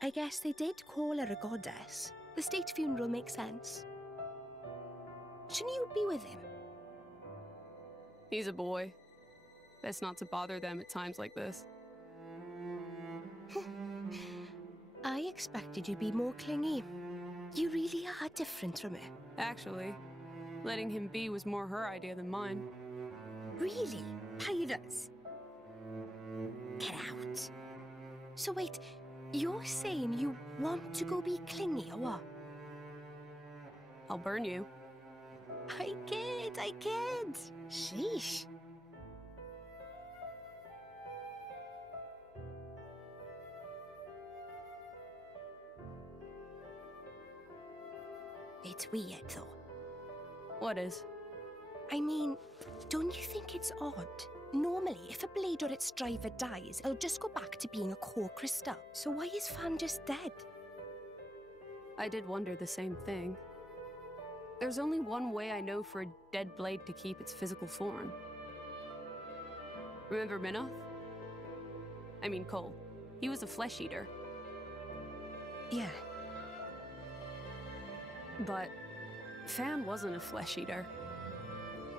I guess they did call her a goddess. The state funeral makes sense. Shouldn't you be with him? He's a boy. Best not to bother them at times like this. I expected you to be more clingy. You really are different from her. Actually, letting him be was more her idea than mine. Really? Pirates? Get out. So wait, you're saying you want to go be clingy or what? I'll burn you. I kid. Sheesh. It's weird, though. What is? I mean, don't you think it's odd? Normally, if a blade or its driver dies, it'll just go back to being a core crystal. So why is Fan just dead? I did wonder the same thing. There's only one way I know for a dead blade to keep its physical form. Remember Minoth? I mean Cole. He was a flesh eater. Yeah. But Fan wasn't a flesh eater.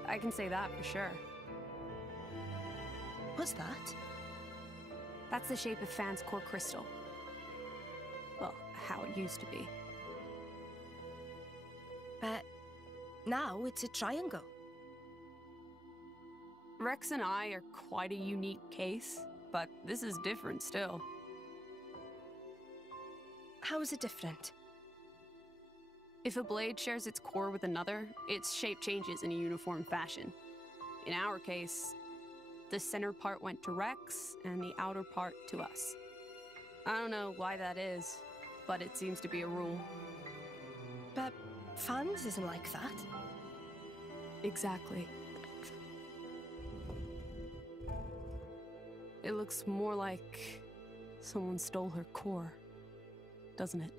I can say that for sure. What's that? That's the shape of Fan's core crystal. Well, how it used to be. Now it's a triangle. Rex and I are quite a unique case, but this is different still. How is it different? If a blade shares its core with another, its shape changes in a uniform fashion. In our case, the center part went to Rex, and the outer part to us. I don't know why that is, but it seems to be a rule. But Fan's isn't like that. Exactly. It looks more like someone stole her core, doesn't it?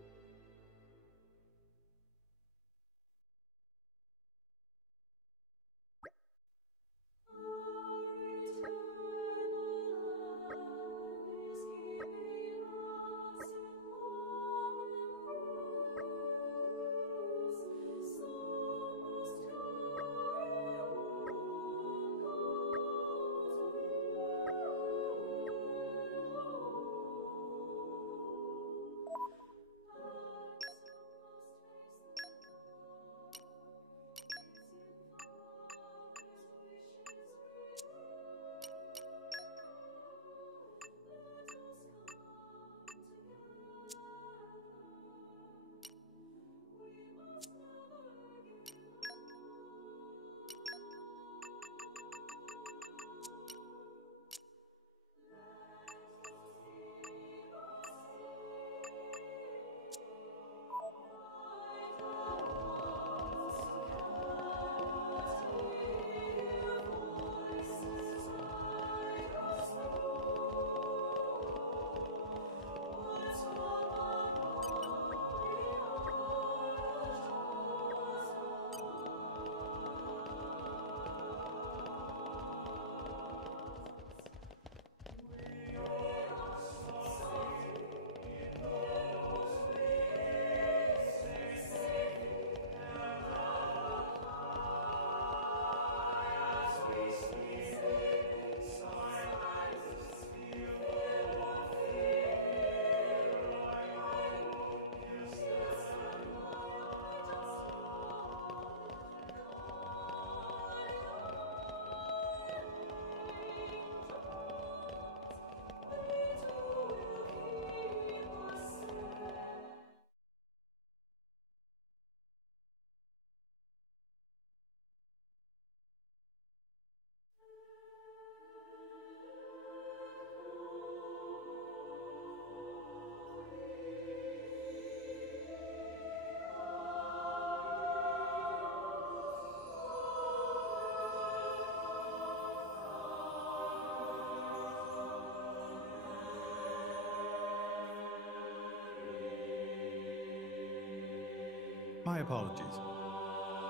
My apologies.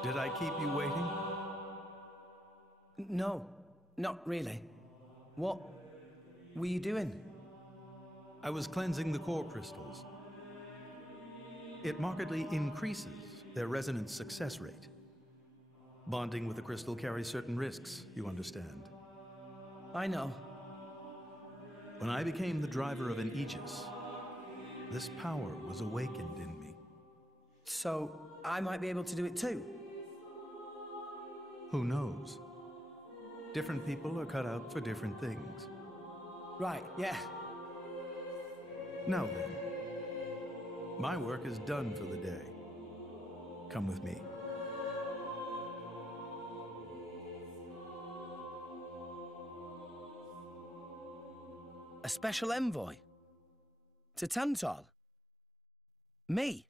Did I keep you waiting? No, not really. What were you doing? I was cleansing the core crystals. It markedly increases their resonance success rate. Bonding with the crystal carries certain risks, you understand. I know. When I became the driver of an Aegis, this power was awakened in me. So, I might be able to do it too? Who knows? Different people are cut out for different things. Right, yeah. Now then, my work is done for the day. Come with me. A special envoy? To Tantal? Me?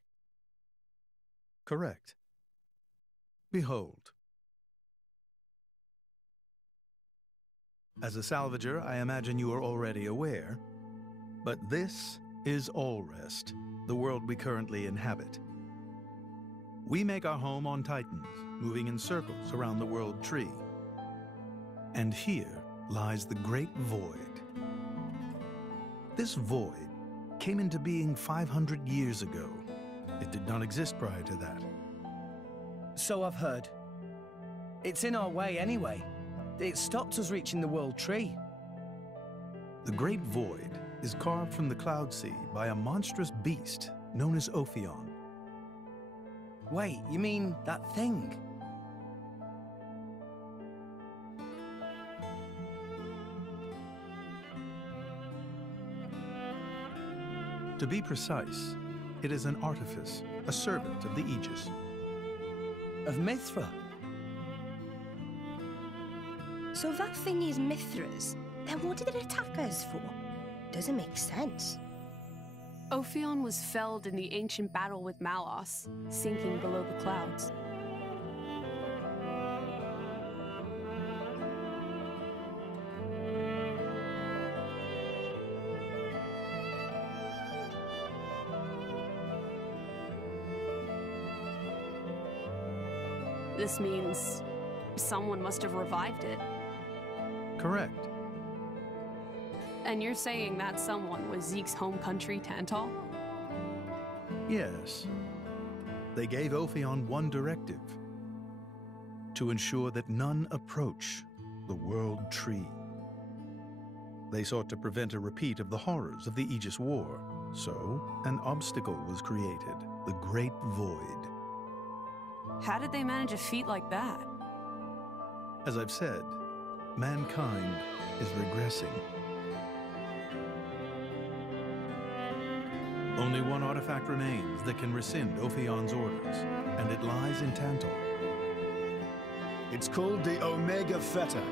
Correct. Behold. As a salvager, I imagine you are already aware, but this is Allrest, the world we currently inhabit. We make our home on Titans, moving in circles around the world tree. And here lies the Great Void. This void came into being 500 years ago. It did not exist prior to that. So I've heard. It's in our way anyway. It stopped us reaching the world tree. The Great Void is carved from the Cloud Sea by a monstrous beast known as Ophion. Wait, you mean that thing? To be precise, it is an artifice, a servant of the Aegis. Of Mithra? So that thing is Mithra's. Then what did it attack us for? Doesn't make sense. Ophion was felled in the ancient battle with Malos, sinking below the clouds. This means someone must have revived it. Correct. And you're saying that someone was Zeke's home country, Tantal? Yes. They gave Ophion one directive: to ensure that none approach the World Tree. They sought to prevent a repeat of the horrors of the Aegis War, so an obstacle was created, the Great Void. How did they manage a feat like that? As I've said, mankind is regressing. Only one artifact remains that can rescind Ophion's orders, and it lies in Tantal. It's called the Omega Fetter,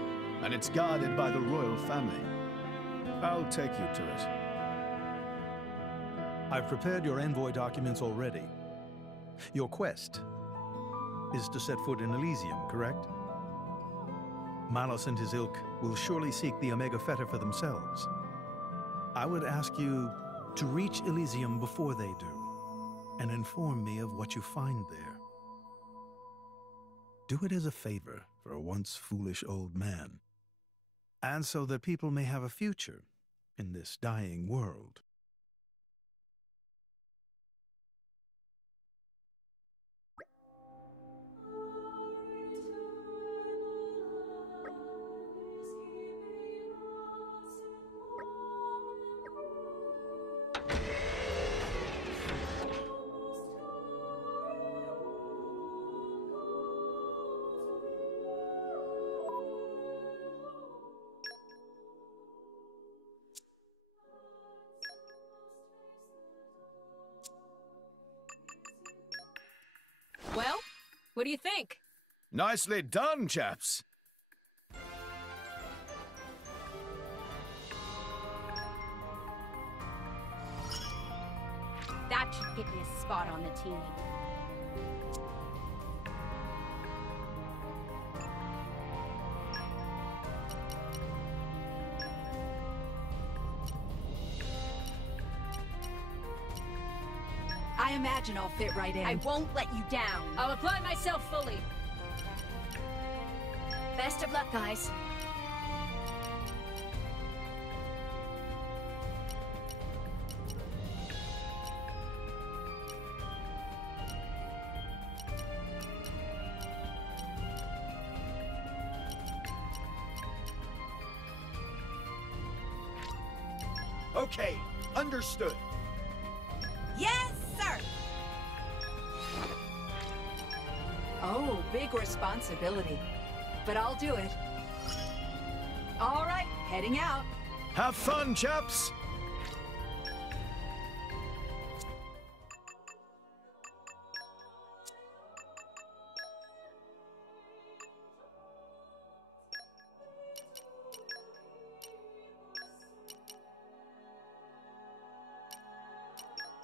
and it's guarded by the royal family. I'll take you to it. I've prepared your envoy documents already. Your quest is to set foot in Elysium, correct? Malos and his ilk will surely seek the Omega Fetter for themselves. I would ask you to reach Elysium before they do, and inform me of what you find there. Do it as a favor for a once foolish old man, and so that people may have a future in this dying world. Well, what do you think? Nicely done, chaps. That should get me a spot on the team. I imagine I'll fit right in. I won't let you down. I'll apply myself fully. Best of luck, guys. Okay, understood. Yes, sir! Oh, big responsibility. But I'll do it. All right, heading out. Have fun, chaps!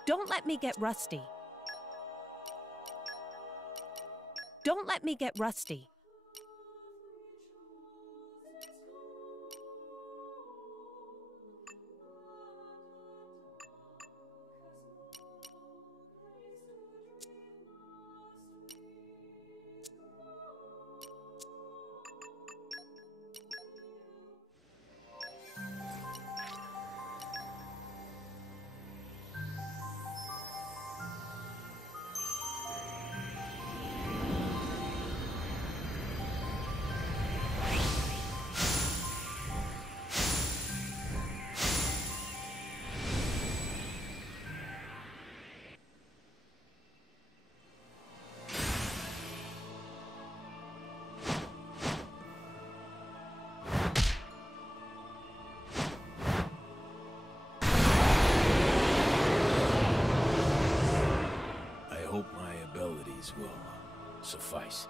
Don't let me get rusty. Don't let me get rusty. Will suffice.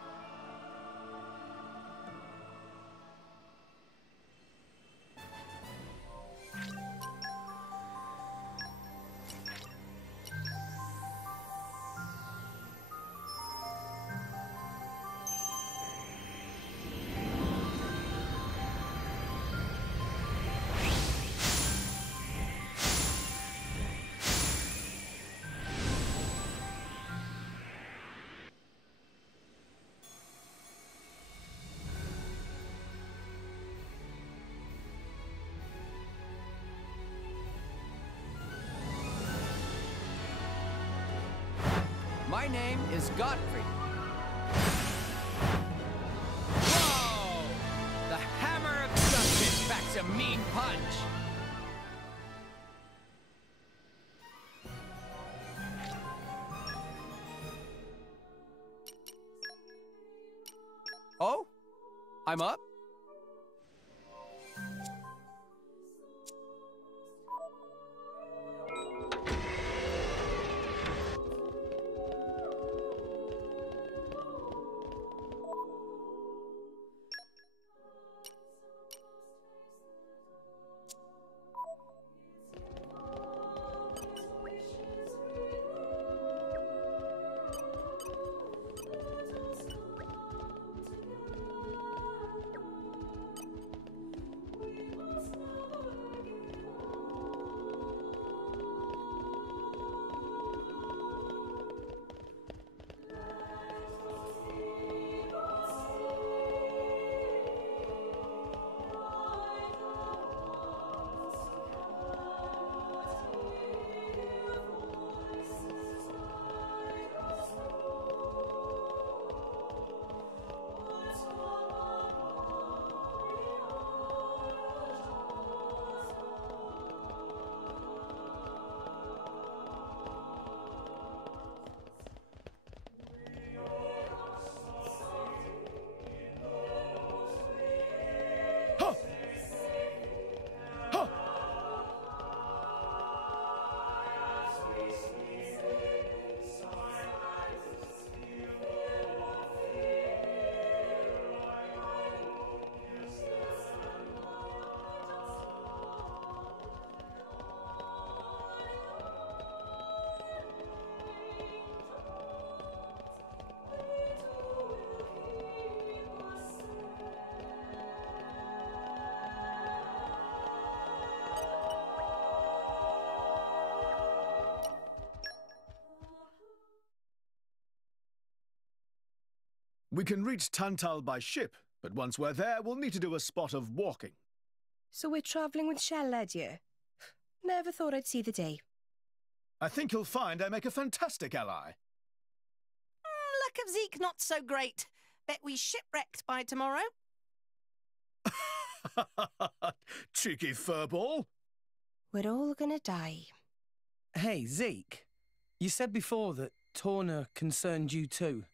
My name is Godfrey. Whoa! The hammer of justice packs a mean punch. Oh? I'm up? We can reach Tantal by ship, but once we're there, we'll need to do a spot of walking. So we're travelling with Shell, you? Never thought I'd see the day. I think you'll find I make a fantastic ally. Luck of Zeke not so great. Bet we shipwrecked by tomorrow. Cheeky furball. We're all gonna die. Hey, Zeke. You said before that Torna concerned you too.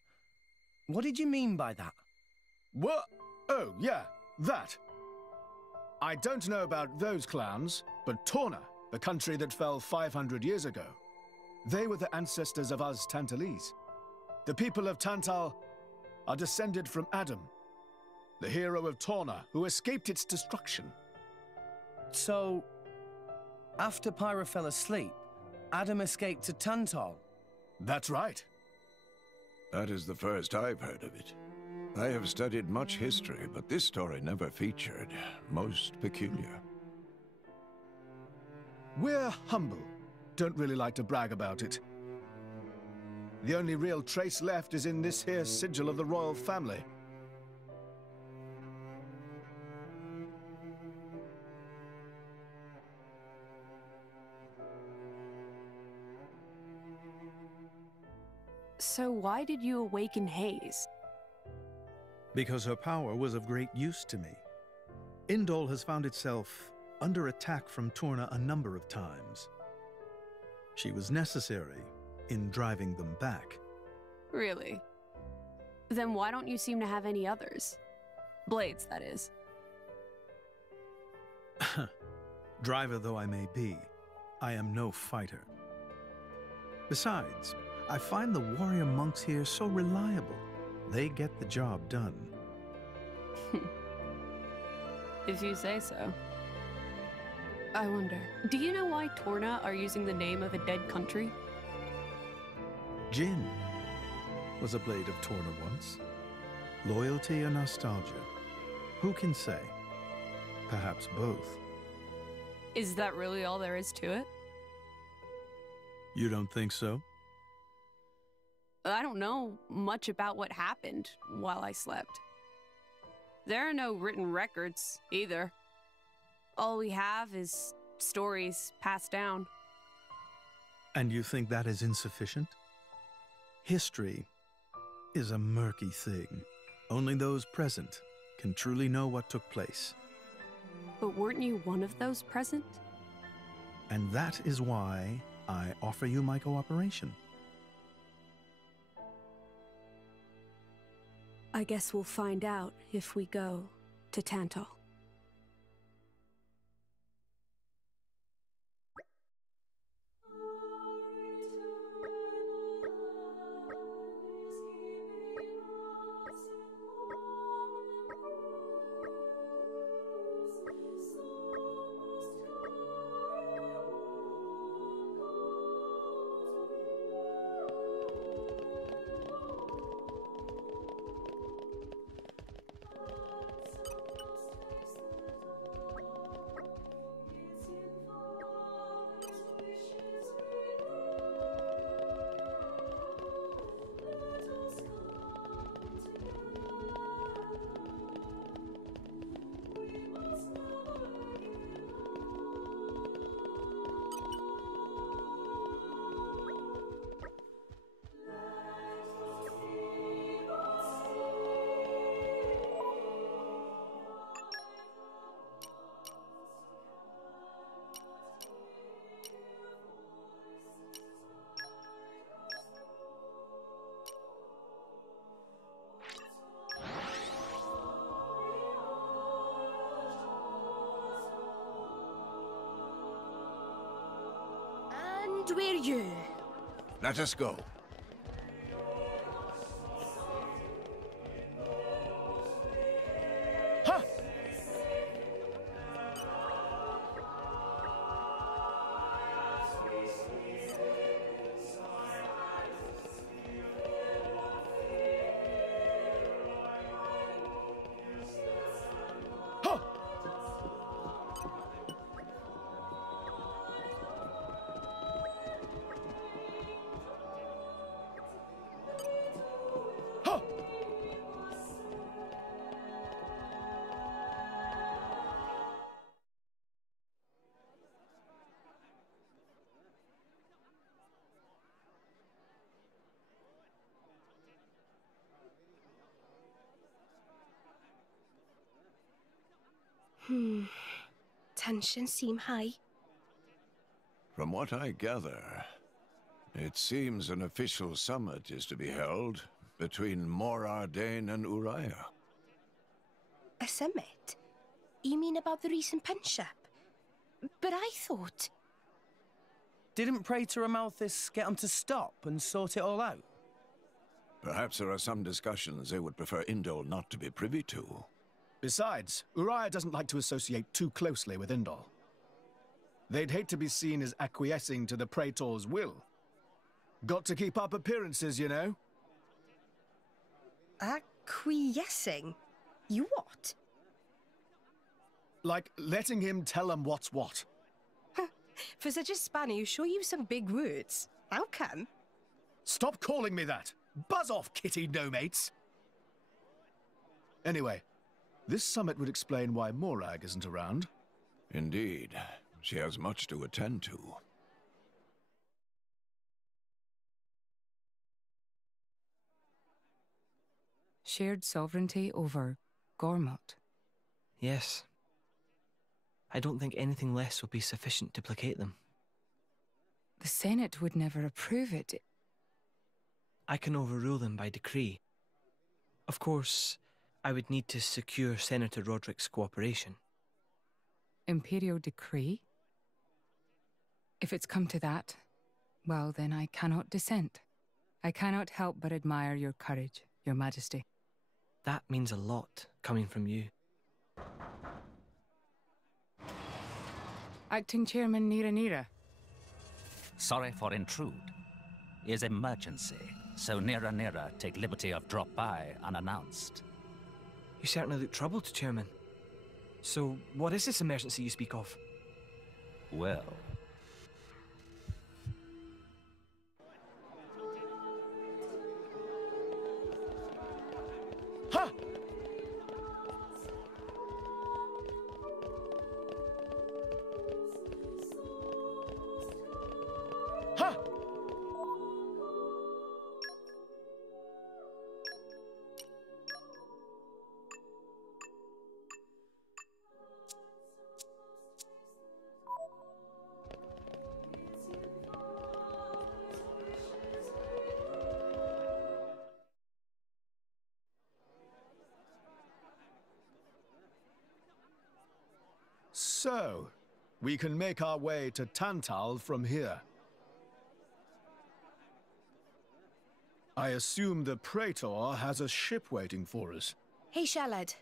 What did you mean by that? What? Oh, yeah, that. I don't know about those clowns, but Torna, the country that fell 500 years ago, they were the ancestors of us Tantalese. The people of Tantal are descended from Adam, the hero of Torna who escaped its destruction. So, after Pyra fell asleep, Adam escaped to Tantal? That's right. That is the first I've heard of it. I have studied much history, but this story never featured. Most peculiar. We're humble. Don't really like to brag about it. The only real trace left is in this here sigil of the royal family. So why did you awaken Haze? Because her power was of great use to me. Indol has found itself under attack from Torna a number of times. She was necessary in driving them back. Really? Then why don't you seem to have any others? Blades, that is. Driver though I may be, I am no fighter. Besides, I find the warrior monks here so reliable. They get the job done. If you say so. I wonder, do you know why Torna are using the name of a dead country? Jin was a blade of Torna once. Loyalty or nostalgia? Who can say? Perhaps both. Is that really all there is to it? You don't think so? I don't know much about what happened while I slept. There are no written records, either. All we have is stories passed down. And you think that is insufficient? History is a murky thing. Only those present can truly know what took place. But weren't you one of those present? And that is why I offer you my cooperation. I guess we'll find out if we go to Tantal. And we're you. Let us go. Tensions seem high. From what I gather, it seems an official summit is to be held between Mor Ardain and Uriah. A summit? You mean about the recent punch-up? But I thought... Didn't Praetor Amalthus get them to stop and sort it all out? Perhaps there are some discussions they would prefer Indol not to be privy to. Besides, Uriah doesn't like to associate too closely with Indol. They'd hate to be seen as acquiescing to the Praetor's will. Got to keep up appearances, you know. Acquiescing? You what? Like letting him tell them what's what. For such a spanner, you sure use some big words. How come? Stop calling me that! Buzz off, kitty no-mates! Anyway, this summit would explain why Morag isn't around. Indeed. She has much to attend to. Shared sovereignty over Gormott. Yes. I don't think anything less will be sufficient to placate them. The Senate would never approve it. I can overrule them by decree. Of course, I would need to secure Senator Roderick's cooperation. Imperial decree? If it's come to that, well, then I cannot dissent. I cannot help but admire your courage, Your Majesty. That means a lot, coming from you. Acting Chairman Nira. Sorry for intrude. Is emergency, so Nira take liberty of drop by unannounced. You certainly look troubled, Chairman. So, what is this emergency you speak of? Well... Ha! Ha! So, we can make our way to Tantal from here. I assume the Praetor has a ship waiting for us. Hey, Shalad.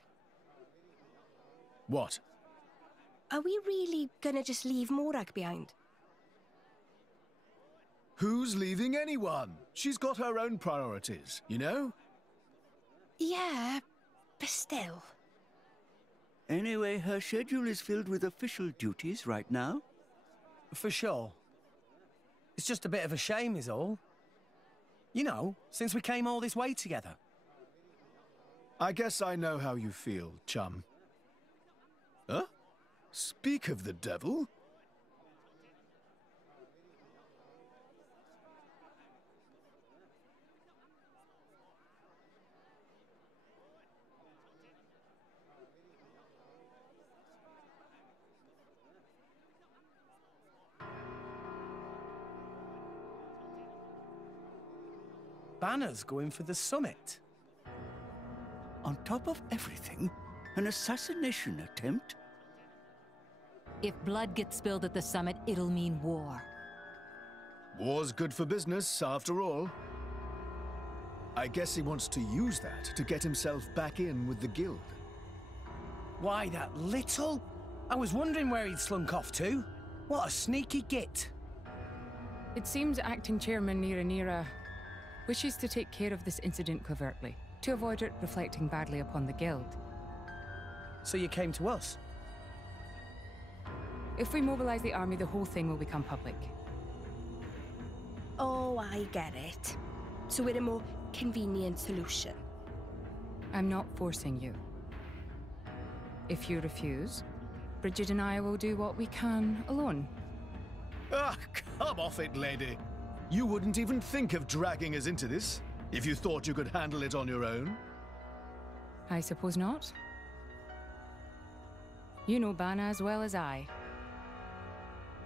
What? Are we really gonna just leave Morag behind? Who's leaving anyone? She's got her own priorities, you know? Yeah, but still. Anyway, her schedule is filled with official duties right now. For sure. It's just a bit of a shame is all. You know, since we came all this way together. I guess I know how you feel, chum. Huh? Speak of the devil? Banner's going for the summit. On top of everything, an assassination attempt? If blood gets spilled at the summit, it'll mean war. War's good for business, after all. I guess he wants to use that to get himself back in with the guild. Why, that little? I was wondering where he'd slunk off to. What a sneaky git. It seems Acting Chairman Nira wishes to take care of this incident covertly, to avoid it reflecting badly upon the guild. So you came to us? If we mobilize the army, the whole thing will become public. Oh, I get it. So we're a more convenient solution. I'm not forcing you. If you refuse, Bridget and I will do what we can alone. Ah, come off it, lady. You wouldn't even think of dragging us into this, if you thought you could handle it on your own. I suppose not. You know Bana as well as I.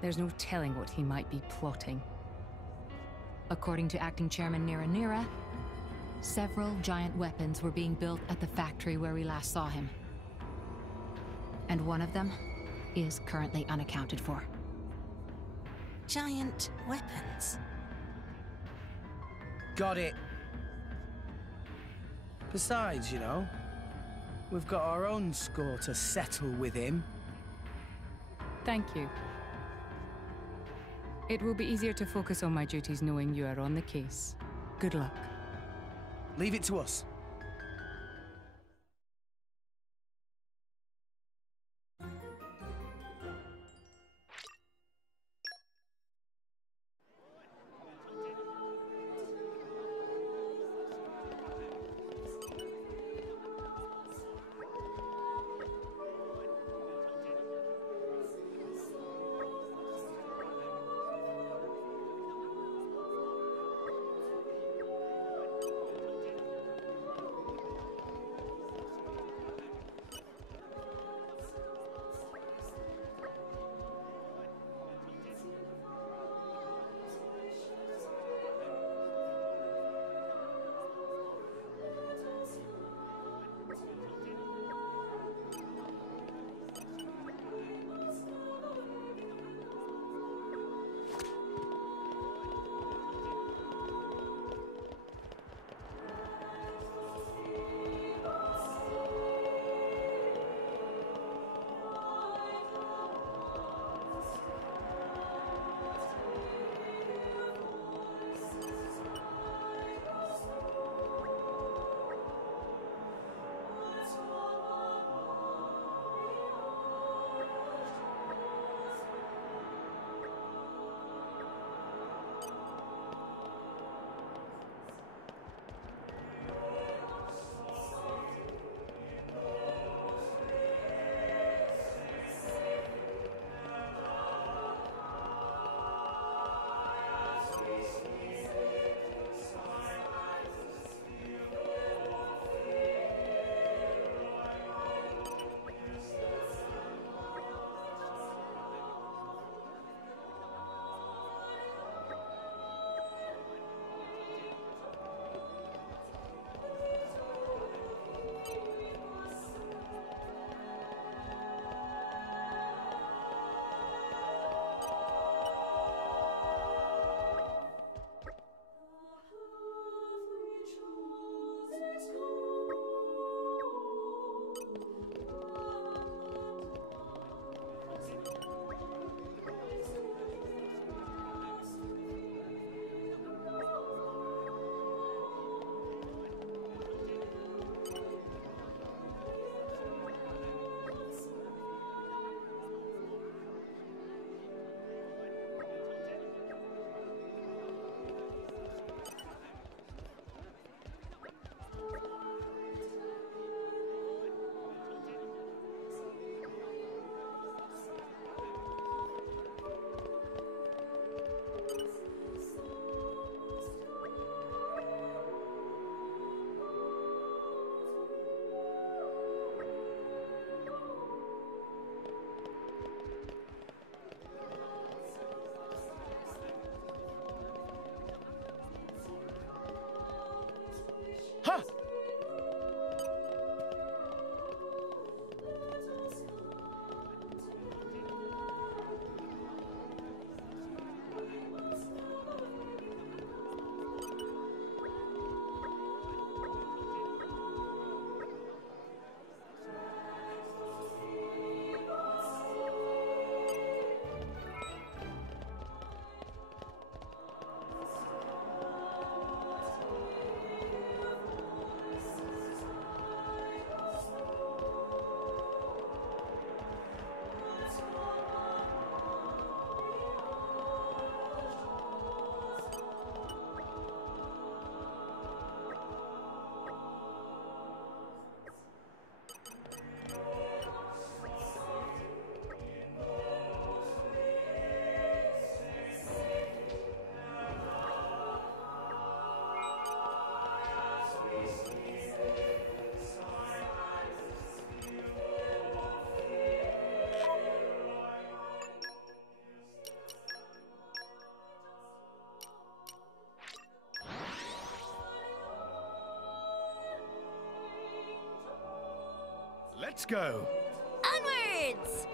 There's no telling what he might be plotting. According to Acting Chairman Nira, several giant weapons were being built at the factory where we last saw him. And one of them is currently unaccounted for. Giant weapons. Got it. Besides, you know, we've got our own score to settle with him. Thank you. It will be easier to focus on my duties knowing you are on the case. Good luck. Leave it to us. Let's go! Onwards!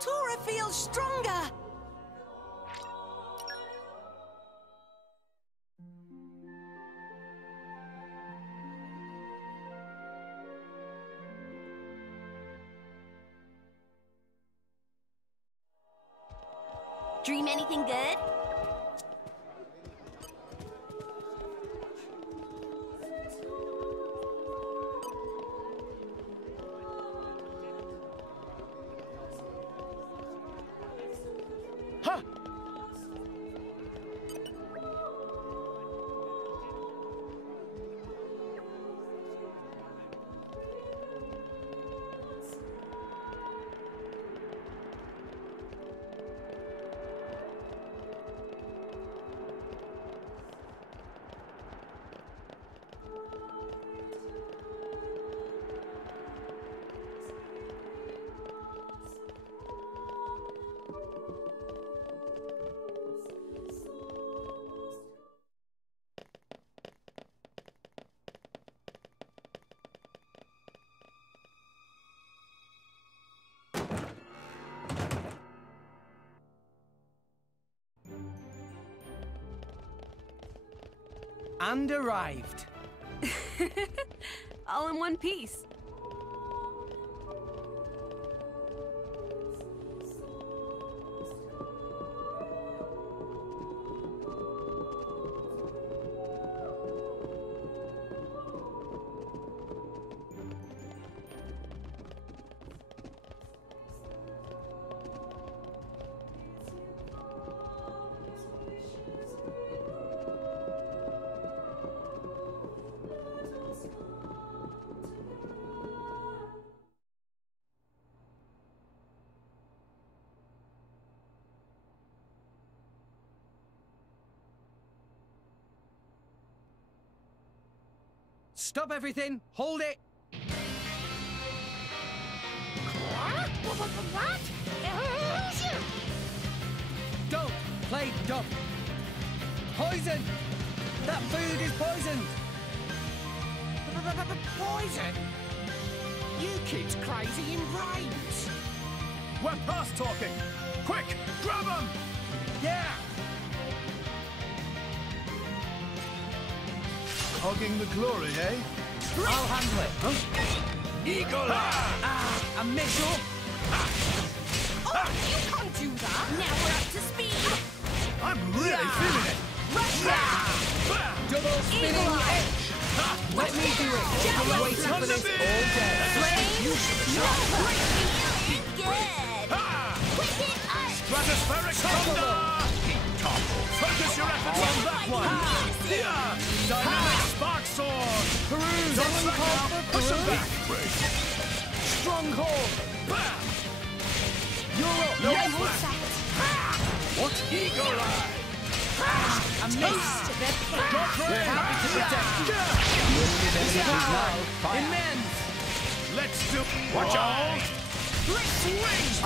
Torna feels stronger! Dream anything good? And arrived. All in one piece. Stop everything! Hold it! What? Don't play dumb! Poison! That food is poisoned! Poison? You kids crazy in brains! We're past talking! Quick, grab them! Yeah! Hogging the glory, eh? I'll handle it. Huh? Eagle Eye! A missile? Oh, you can't do that! Now we're up to speed! I'm really feeling it! Double spinning edge! Let me do it! I've been waiting for this all day. Good! Wicked Arch! Stratospheric thunder! Focus your efforts on that one! Dynamic spark sword! Peruse! Someone call for Push them back! Stronghold! You're up! No What? Eagle Eye! A miss! We're happy to protect you! Immense! Let's do... Watch out! Swings!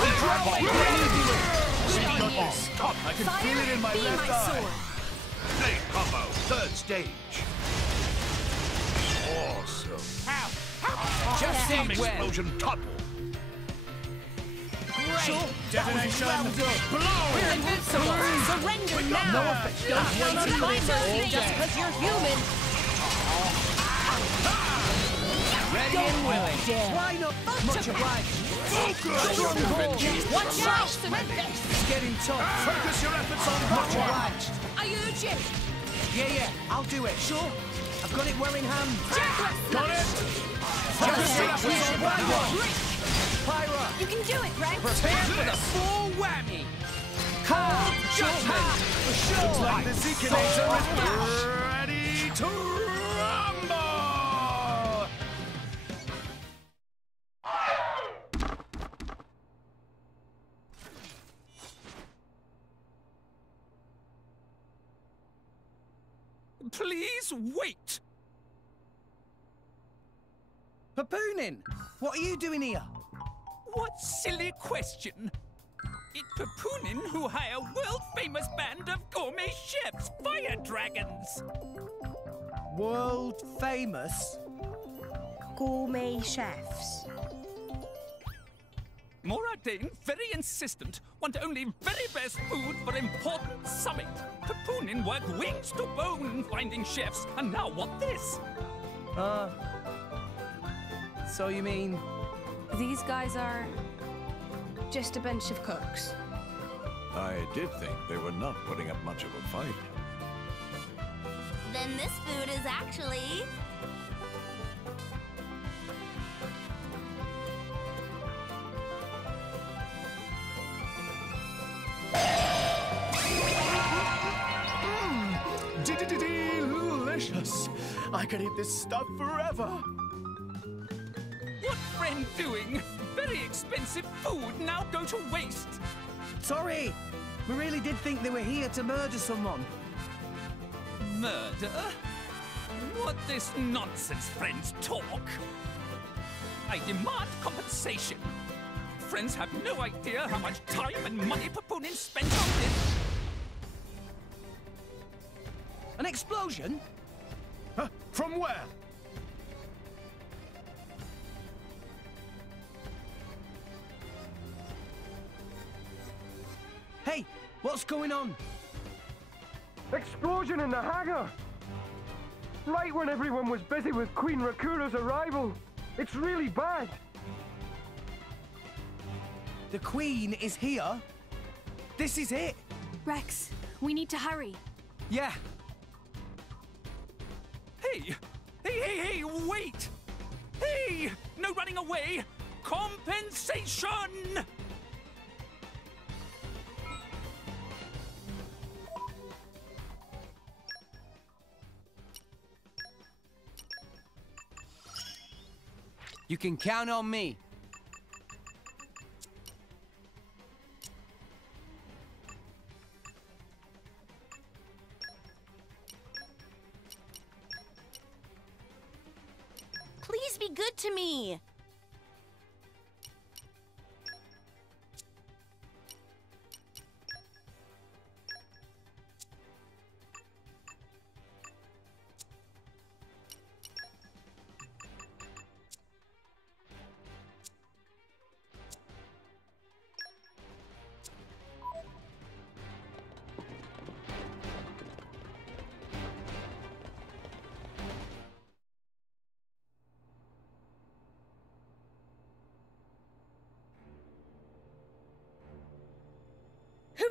I can feel it in my left eye! Blade combo, third stage. Awesome. Just Bomb say when. explosion topple. Great! Detonation! Well done! Blow! We're invincible! Surrender now! No effect. Don't wait Count till on it's my all mercy just dead. because you're human! Ready and willing. Why not? Much obliged. Stronghold! Watch out! Surrender! It's getting tough. Focus your efforts on Much that one! obliged. I urge you! Yeah, I'll do it. Sure. I've got it well in hand. Got it! Focus your efforts on that one. Pyra! You can do it, Rex! Prepare for the full whammy. Cold judgment. For sure. Looks like the Zekinator is ready to rumble! Please wait. Papoonin, what are you doing here? What silly question. It's Papoonin who hire world-famous band of gourmet chefs, fire dragons. World famous? Gourmet chefs. Moradin, very insistent, want only very best food for important summit. Papoonin work wings to bone finding chefs, and now what this? So you mean... These guys are just a bunch of cooks. I did think they were not putting up much of a fight. Then this food is actually... Delicious! I could eat this stuff forever! What friend doing? Very expensive food now go to waste. Sorry! We really did think they were here to murder someone. Murder? What this nonsense friends talk? I demand compensation. Friends have no idea how much time and money Papoonin spent on this. An explosion? Huh? From where? Hey, what's going on? Explosion in the hangar! Right when everyone was busy with Queen Rakura's arrival. It's really bad. The Queen is here? This is it? Rex, we need to hurry. Yeah. Hey, wait! Hey, no running away! Compensation! You can count on me. Please be good to me!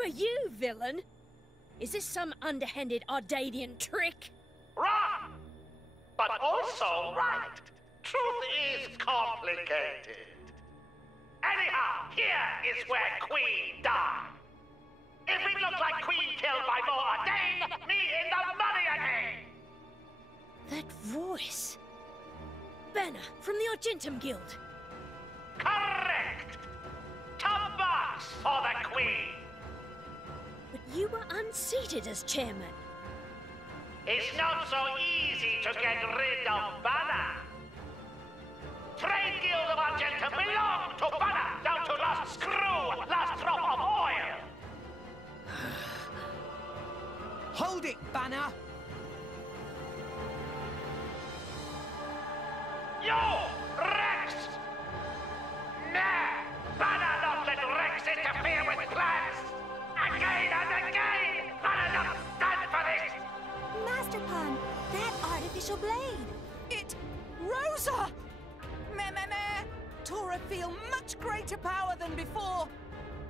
are you, villain? Is this some underhanded Ardanian trick? Wrong! But also right. Truth is complicated. Anyhow, here is where Queen died. If it looks like Queen killed by more Ardane, me in the money again! That voice. Banner from the Argentum Guild. Correct! Top box for the Queen! But you were unseated as chairman. It's not so easy to get rid of Banner. Trade Guild of Argentum belong to Banner, down to last screw, last drop of oil! Hold it, Banner! You! Rex! Nah! Banner not let Rex interfere with plans! Again and again! Banner not stand for this! Master Pan, that artificial blade! It... Rosa! Meh. Tora feel much greater power than before.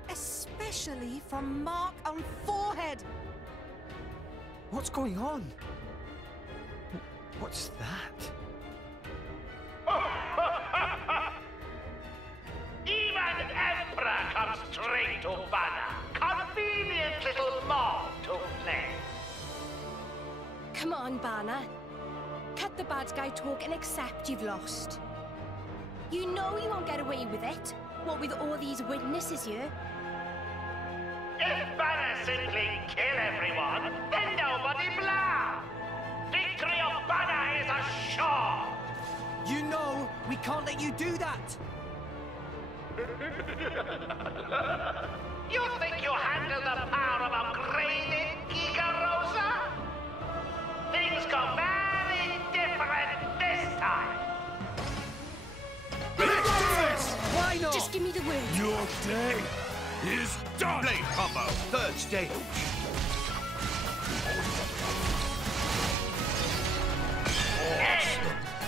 Especially from mark on forehead. What's going on? What's that? Even Emperor comes straight to Banner. Convenient little mob to play. Come on, Banner. Cut the bad guy talk and accept you've lost. You know you won't get away with it. What with all these witnesses here? If Banner simply kill everyone, then nobody blah. Victory of Banner is assured. You know we can't let you do that. You think you handle the power of upgraded, Giga Rosa? Things go very different this time. Why not? Just give me the word. Your day is done! Blade combo, third stage.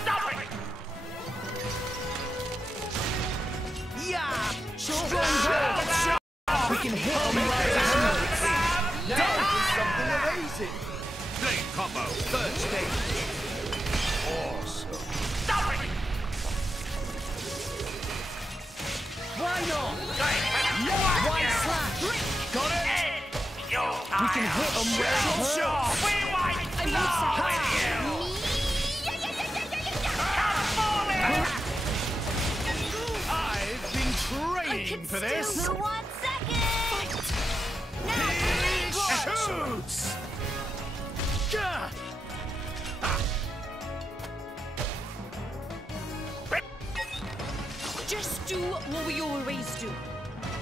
Stop it! Yeah! Strong. We can hit them right now. That is something amazing! Blade combo, third stage. Awesome. Stop it! Why not? One slash. Got it! We can hit them where it hurts. We might blow with you! I've been training for this. For 1 second. Now Shoots! Gah! Just do what we always do.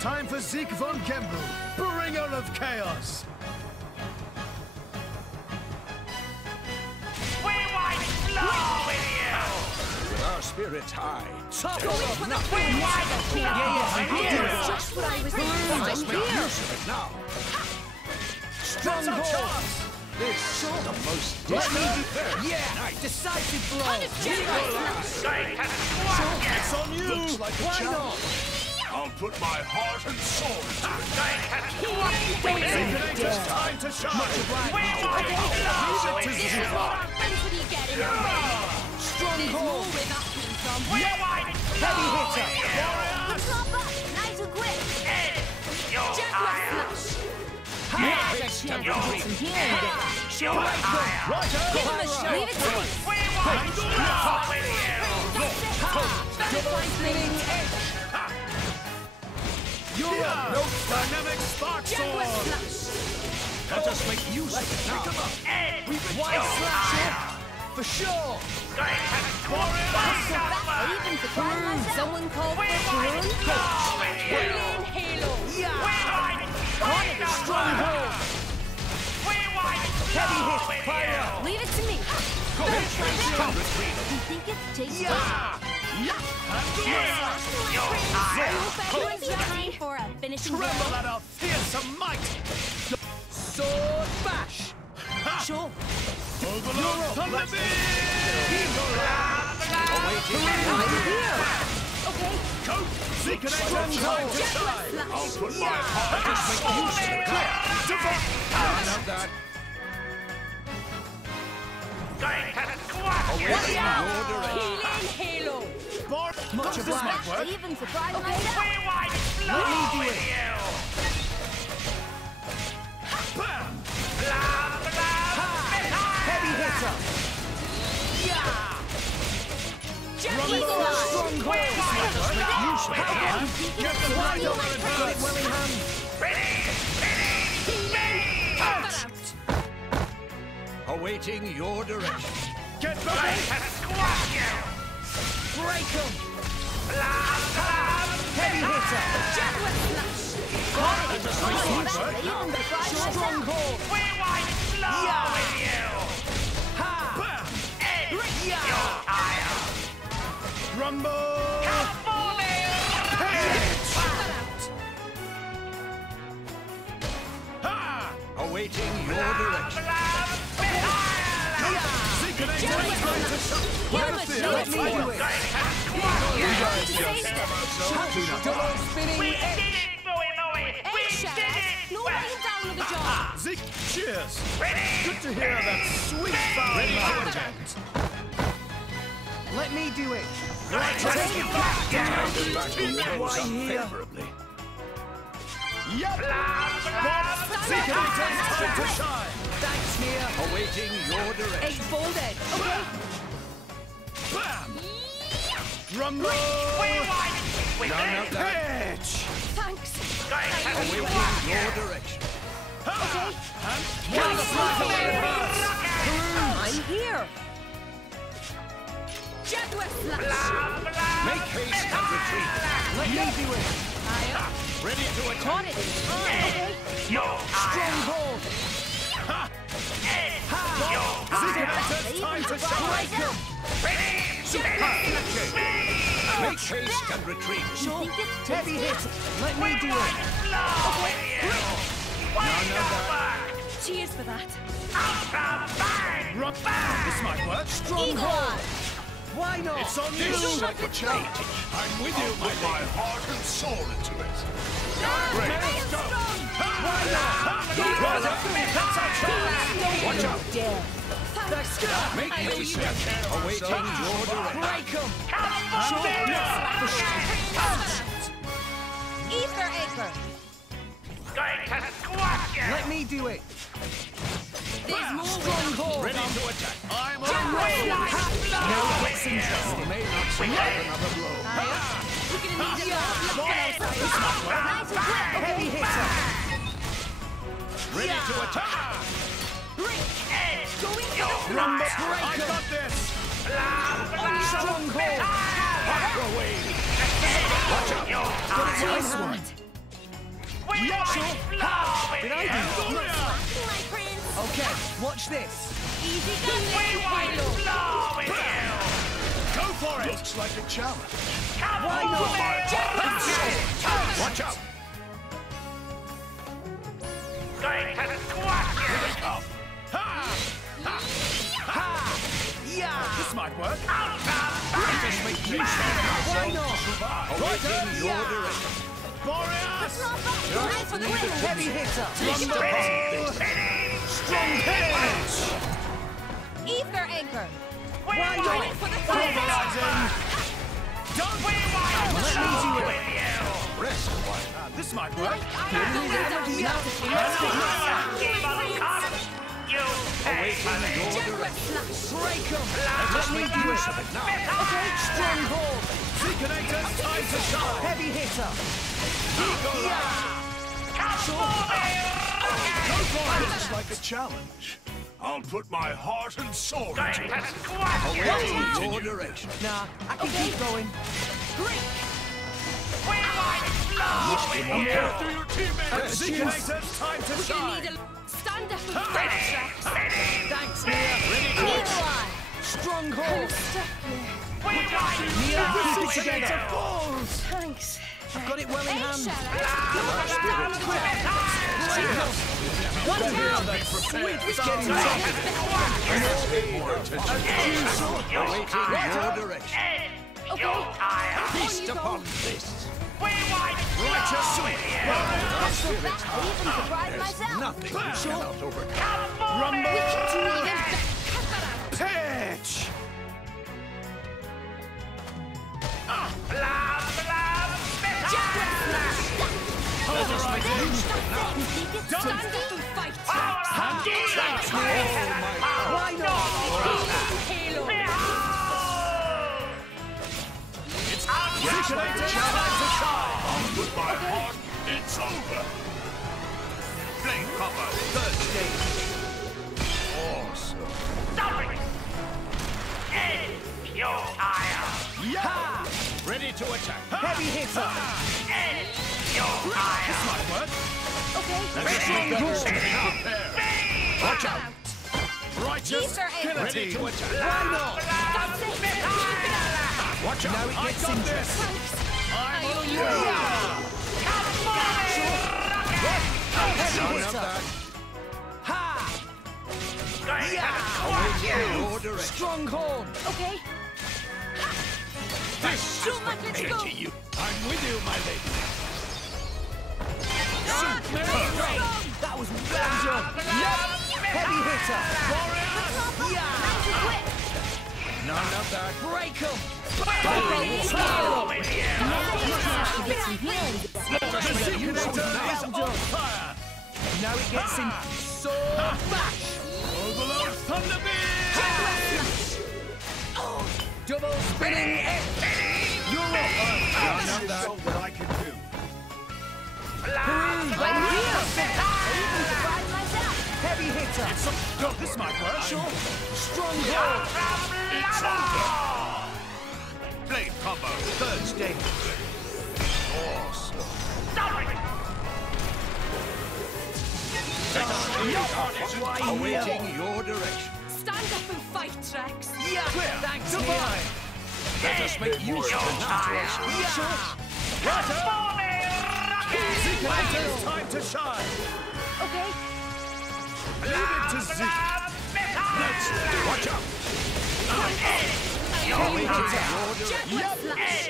Time for Zeke von Genbu, bringer of chaos. We might blow with you! With our spirits high. Tough Going or for the nothing. queen! I'm here. That's just what I was thinking. Let's I'm make here. use of it now. Strong hold. This is the most Let me distant be fair. Yeah, decisive blow. It's on you. Looks like a Why challenge. not? I'll put my heart and soul into it. It's time to shine. This is what happens when you get in the ring. Strong There's hold. more where that came from. Heavy hitter. drop up. Nice and quick. Jaguar smash. Now's a chance to get some healing down. Give him a shot. Leave it to me. Butterfly spinning. You're up. No dynamic spark Jaguar sword. smash. Let us make use of it now. White slasher. For sure. I even surprised myself. Someone called for Prune Coach. Brilliant Halo. Yeah. Strong hold. Heavy hit. Fire. Leave it to me. You think it's tasty? Yeah. It's time for a finishing blow. Tremble at our fearsome might. Sword bash. Sure. Overlord Thunderbeam. I'm here. Okay. Go! Seek an time to shine! I'll put my heart and soul into it. None of that. Going to squash you! Awaiting your direction. Healing Halo. Much of this might work. Even surprised We myself. wind Let me slow do with it. you! Bam! Blah, blah, Heavy hitter! Rumble! Strong hold! Get the right over and Got it well in hand. Awaiting your direction. Get Going back! to squash you! Break him! Blah, blah, Heavy hitter! Even surprised myself. Strong hold! We wind slow with you! Bam! End your ire! Rumble! Come for me! Ha! Awaiting your direction. Seek an time to shine! Let me do it! Double spinning We X! did it, Louie Louie! We did it! No laying down with the job. Zeke, cheers! Ready? Good to hear that sweet sound in my project. Let me do it! Take it back! Why here? Favorably. Yup! Zeke, time to shine! Thanks, Mia! Awaiting your direction. Egg folded. Okay. Bam! Rumble! We wind with None of it! that. Pitch! Thanks. Going to Awaiting squash you! your direction. Okay. I'm here. Jaguar Blah, flash. blah, Make haste and retreat. Let me do it! Ready to attack. Caught it in time. Okay. your Strong ire! hold! End your Zeke, ire! time to shine! Ready? Make haste and retreat. Heavy hit! Let me do it! Slow with you! Wonderful work! Cheers for that. Ultra bang! Bang! This might work. Strong hold! Why not? It's on you! This like a change. I'm with you, my heart and soul into it. Great. Let's go. Watch out. Dare. Make haste. Awaiting your direction. Break him! Ether Acre. Going to squash you! Let me do it! There's more. Strong hold! Ready to attack. I'm on Now It's interesting. May not survive another blow. We're gonna need a lot of luck outside. Nice and quick. Heavy hitter! Ready to attack. Rumble! I got this! Strong hold! Fire away. Watch out. Nice one! Did Did I do that? My prince. Okay, watch this. Easy going. Go for it! Looks like a challenge. Why not? Watch out. Going to squash you! Yeah! This might work. Just make haste. Why not? Awaiting your direction. Boreas! Nice for the win. Heavy hitter! Strong pitch! Ether Anchor. Why not? Pulverizing! Don't Let me do it! Rest a while. This might work. Awaiting your direction. Break him! Let me do it. Okay, strong hold! Deconator's time to shine! Heavy hitter! Looks like a challenge. I'll put my heart and soul into it. Awaiting your direction. Nah, I can keep going. After your teammates. Deconator's time to shine! Stand up and fast tracks. Thanks, Mia. Eagle Eye. Strong hold! Mia, keep it Deconator together. falls! Thanks. I've got it well in hand. Watch out. Sweet It's getting tough. Awaiting your direction. You're tired. Feast upon this. We might Righteous blow sweet. with you. I even surprised myself. Nothing you cannot overcome. Rumble. We can do even Pitch. Let us make use of it now. Stand up and fight, Why not? Halo. It's time to shine. On with my heart. It's over. Flame cover. Third stage. Awesome. Stop it! End your tire. Yeah. Ready to attack. Heavy hitter. End your tire. This might work. Okay. Let's out there. Watch out. Righteous. Ready to attack. Why not? That's it. Watch out. Now it gets interesting. I'm on you. Heavy hitter. Ha! Yeah. Stronghold. Okay. This Too is much, let's prepared go. to you. I'm with you, my lady. That was well done. Heavy hitter. None of that. Break him. The simulator is on fire. Now it gets in. Sword bash. Overload Thunderbeam. Double spinning. You're up. None of that. What I can do. Heavy hitter. This might work. Sure. Stronghold. It's over. Blade combo. Third stage. Awesome. Stop it! Awaiting your direction. Stand up and fight, Rex. Yeah. Thanks, Divine. Let us make use of the situation. It's time to shine. Okay. Leave it to Zeke. Let's watch out. Heavy hitter. Jaguar slash.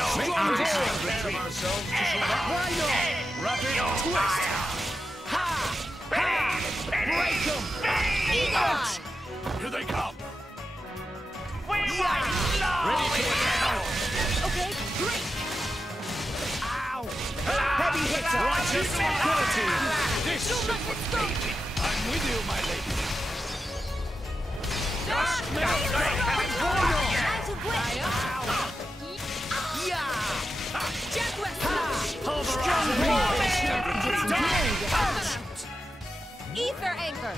Stronghold. Prepare ourselves to survive. Why not? Rapid twist. Ha! Ha! Break him. Eagle eye. Here they come. Yeah. Ready to attack. Okay. Break. Ow! Heavy hitter. Righteous Guillotine. This Too much, let's go. I'm with you, my lady. Jaguar slash. Ether anchor.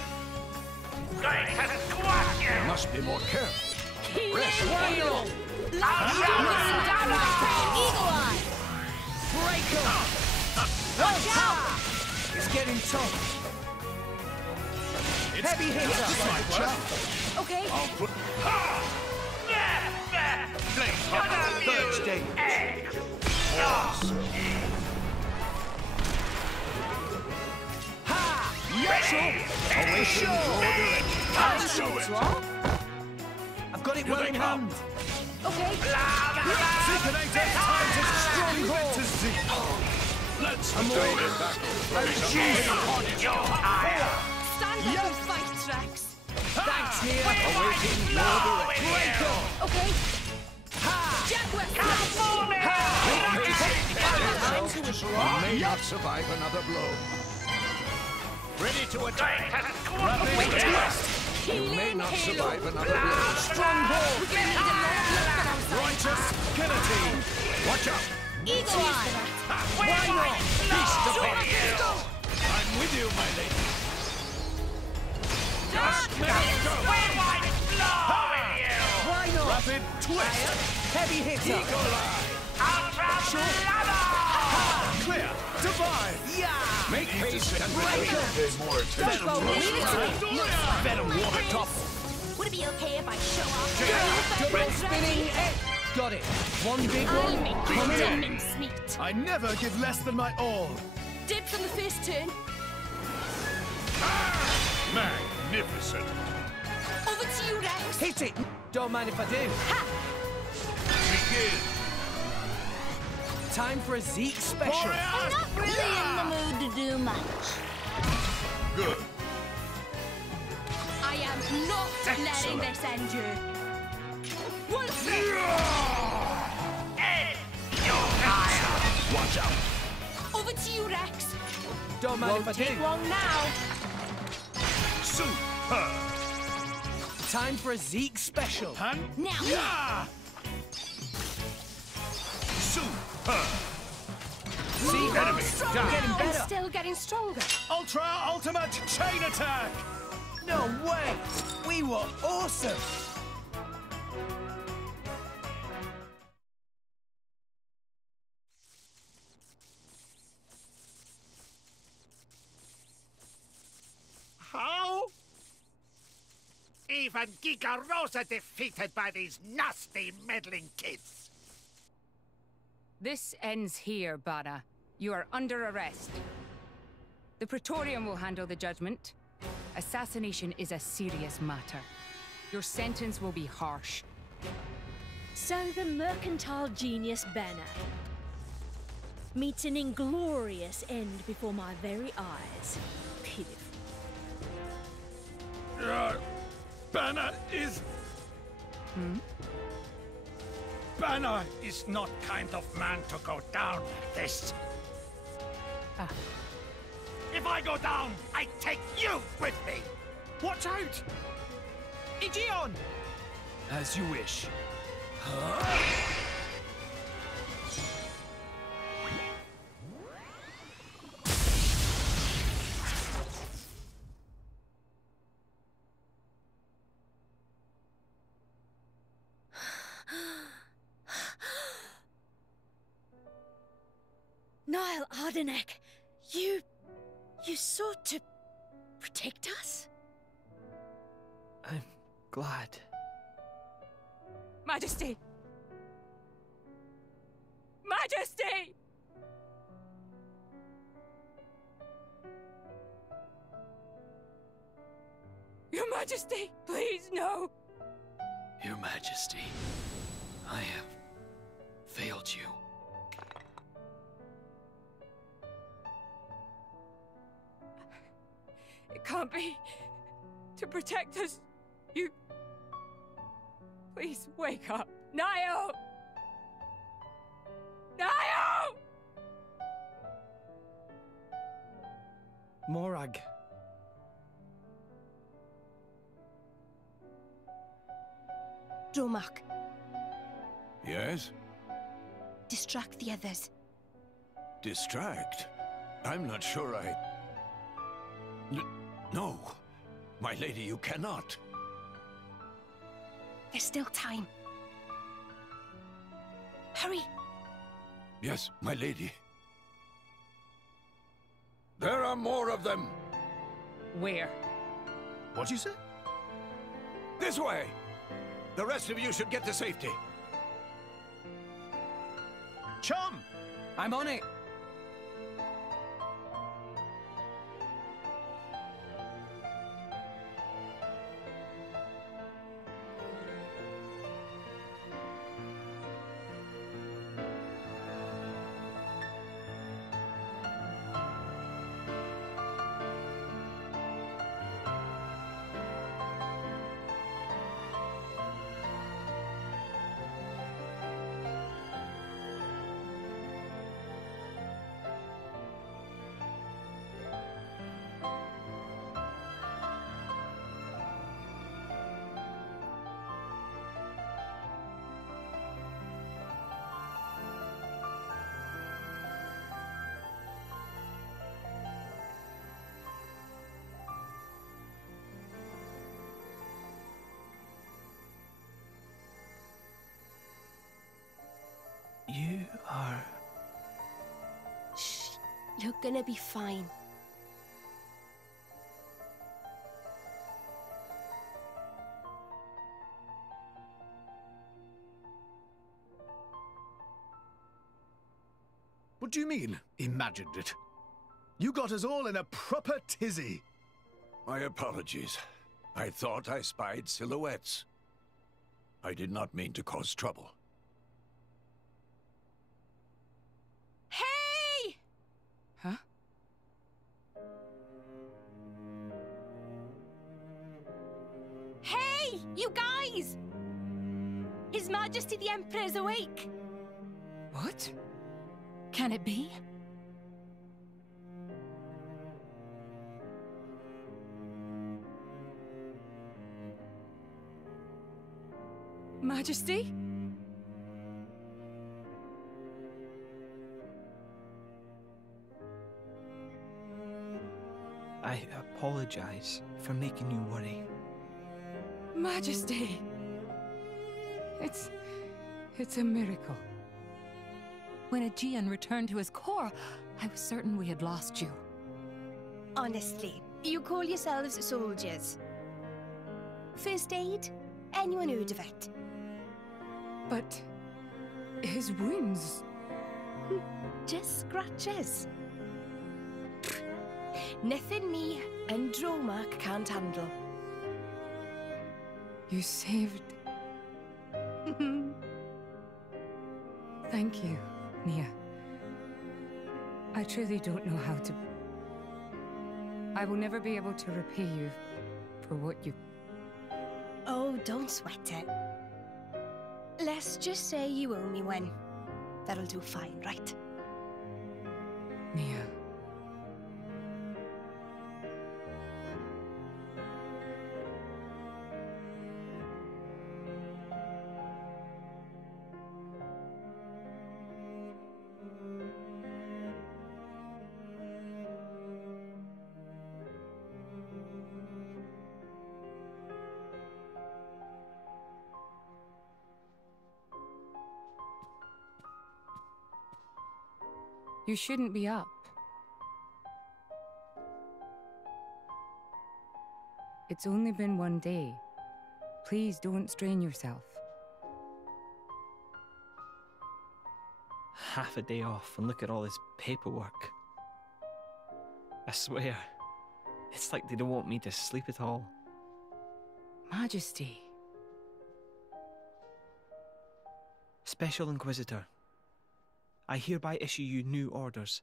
Must be more careful. Rest. Eagle Eye. Break him. Watch out. It's getting tough. Heavy hitter. Okay. I'll put. Flame cover. Third stage. Awesome. Ha! Awaiting your direction. I'll show it. I've got it well in hand. Okay. Zeke, time to stronghold to Zeke. Let's I'm take all- it back. Stand up and fight, Rex. Thanks, Nia. Awaiting your direction. Break him. Okay. Ha! Jaguar slash. May not survive another blow. Ready to attack. You may not survive another blow. Stronghold. Righteous guillotine. Watch out. Eagle eye. Why not? Feast upon you. I'm with you, my lady. Just let it go. Why not? Rapid twist. Heavy hitter. Clear. Divine. Yeah. Make haste and Break him. more attention. Venom water top. Would it be okay if I show off? Double spinning. Got it. One big I'll one. make Come you in. mincemeat. I never give less than my all. Dibs on the first turn. Magnificent. Over to you, Rex. Hit it. Don't mind if I do. Ha! begin. Time for a Zeke special. I'm not really in the mood to do much. Good. I am not letting this end you. Watch out. Over to you, Rex. Don't mind if I Take do. long now. Super. Time for a Zeke special. Now. Yeah. Super. See, Enemy down. getting I'm better. still getting stronger. Ultra Ultimate Chain Attack! No way. We were awesome. How? Even Giga Rosa defeated by these nasty, meddling kids. This ends here, Bana. You are under arrest. The Praetorium will handle the judgment. Assassination is a serious matter. Your sentence will be harsh. So the mercantile genius Banner meets an inglorious end before my very eyes. Pitiful. Banner is... Banner is not kind of man to go down like this. If I go down, I take you with me. Watch out! Aegeon! As you wish. Niall Ardenek, you sought to protect us? I'm glad. Majesty! Majesty! Your Majesty, please, no! Your Majesty, I have failed you. It can't be. To protect us, you... Please wake up. Niall! Niall! Morag. Dromark, Yes? distract the others. Distract? I'm not sure I... No. My lady, you cannot. There's still time. Hurry! Yes, my lady. There are more of them! Where? What'd you say? This way! The rest of you should get to safety. Chum! I'm on it. You are... Shh. You're gonna be fine. What do you mean, imagined it? You got us all in a proper tizzy. My apologies. I thought I spied silhouettes. I did not mean to cause trouble. Majesty, the Emperor is awake! What? Can it be? Majesty? I apologize for making you worry. Majesty! It's a miracle. When Aegean returned to his core, I was certain we had lost you. Honestly, you call yourselves soldiers. First aid? Anyone heard of it? But his wounds... Just scratches. Nothing me and Dromark can't handle. You saved... Thank you, Nia. I truly don't know how to... I will never be able to repay you for what you... Oh, don't sweat it. Let's just say you owe me one. That'll do fine, right? Nia. You shouldn't be up. It's only been one day. Please don't strain yourself. Half a day off and look at all this paperwork. I swear, it's like they don't want me to sleep at all. Majesty. Special Inquisitor, I hereby issue you new orders.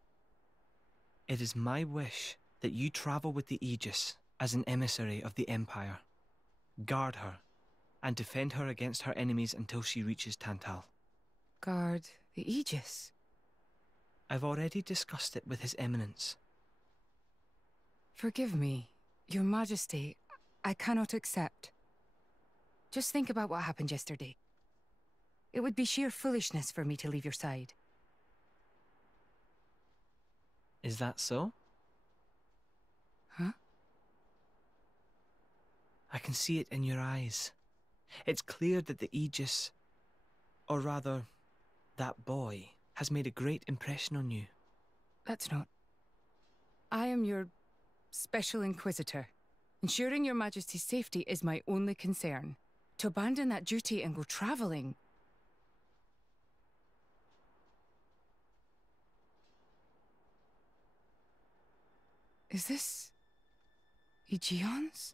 It is my wish that you travel with the Aegis as an emissary of the Empire. Guard her, and defend her against her enemies until she reaches Tantal. Guard the Aegis? I've already discussed it with His Eminence. Forgive me, Your Majesty. I cannot accept. Just think about what happened yesterday. It would be sheer foolishness for me to leave your side. Is that so? Huh? I can see it in your eyes. It's clear that the Aegis, or rather, that boy, has made a great impression on you. That's not... I am your Special Inquisitor. Ensuring Your Majesty's safety is my only concern. To abandon that duty and go traveling... Is this... Aegeon's?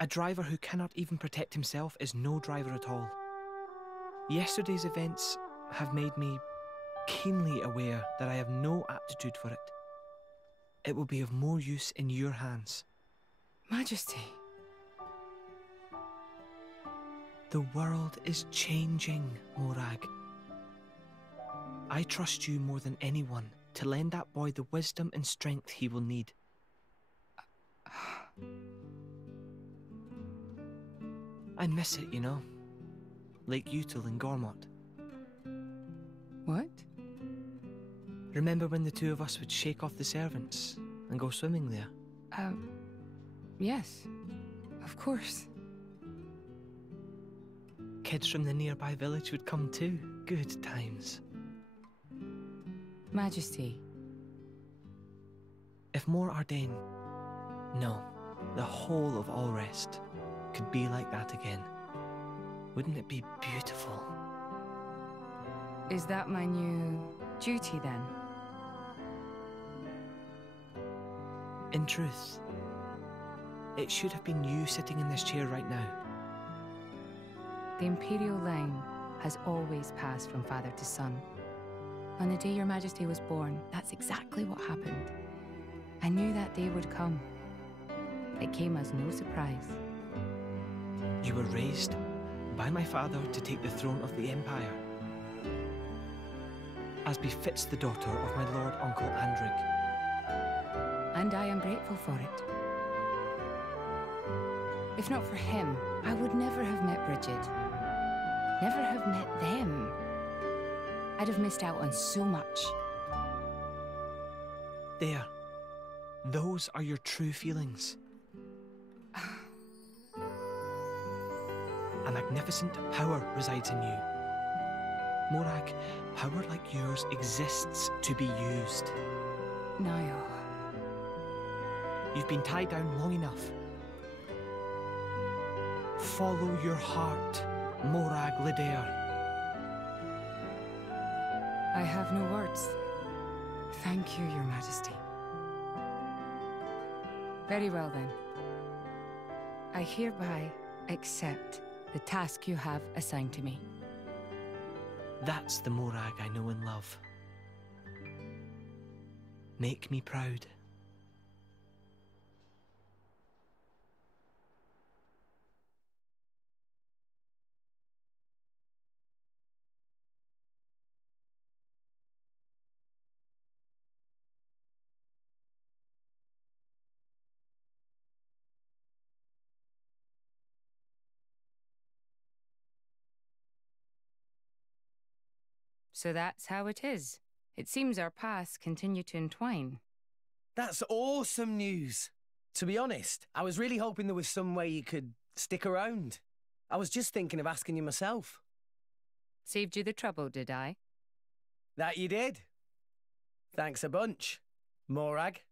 A driver who cannot even protect himself is no driver at all. Yesterday's events have made me keenly aware that I have no aptitude for it. It will be of more use in your hands. Majesty. The world is changing, Morag. I trust you more than anyone to lend that boy the wisdom and strength he will need. I miss it, you know. Lake Util and Gormott. What? Remember when the two of us would shake off the servants and go swimming there? Yes. Of course. Kids from the nearby village would come too. Good times. Majesty. If Mor Ardain, no, the whole of Allrest, could be like that again, wouldn't it be beautiful? Is that my new duty then? In truth, it should have been you sitting in this chair right now. The Imperial line has always passed from father to son. On the day Your Majesty was born, that's exactly what happened. I knew that day would come. It came as no surprise. You were raised by my father to take the throne of the Empire, as befits the daughter of my Lord Uncle Andric. And I am grateful for it. If not for him, I would never have met Bridget. Never have met them. I'd have missed out on so much. There. Those are your true feelings. A magnificent power resides in you. Morag, power like yours exists to be used. Niall. You've been tied down long enough. Follow your heart, Morag Lidair. I have no words. Thank you, Your Majesty. Very well then. I hereby accept the task you have assigned to me. That's the Morag I know and love. Make me proud. So that's how it is. It seems our paths continue to entwine. That's awesome news. To be honest, I was really hoping there was some way you could stick around. I was just thinking of asking you myself. Saved you the trouble, did I? That you did. Thanks a bunch, Morag.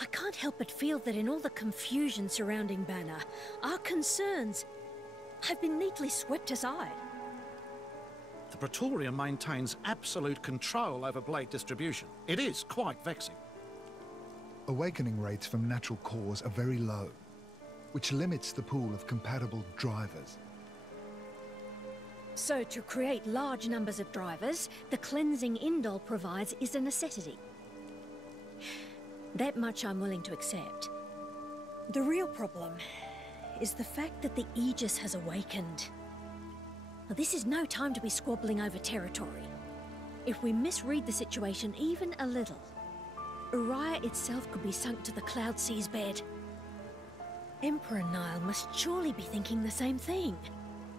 I can't help but feel that in all the confusion surrounding Banner, our concerns have been neatly swept aside. The Praetorian maintains absolute control over blade distribution. It is quite vexing. Awakening rates from natural cores are very low, which limits the pool of compatible drivers. So to create large numbers of drivers, the cleansing Indol provides is a necessity. That much I'm willing to accept. The real problem is the fact that the Aegis has awakened. Now, this is no time to be squabbling over territory. If we misread the situation even a little, Uriah itself could be sunk to the Cloud Sea's bed. Emperor Niall must surely be thinking the same thing.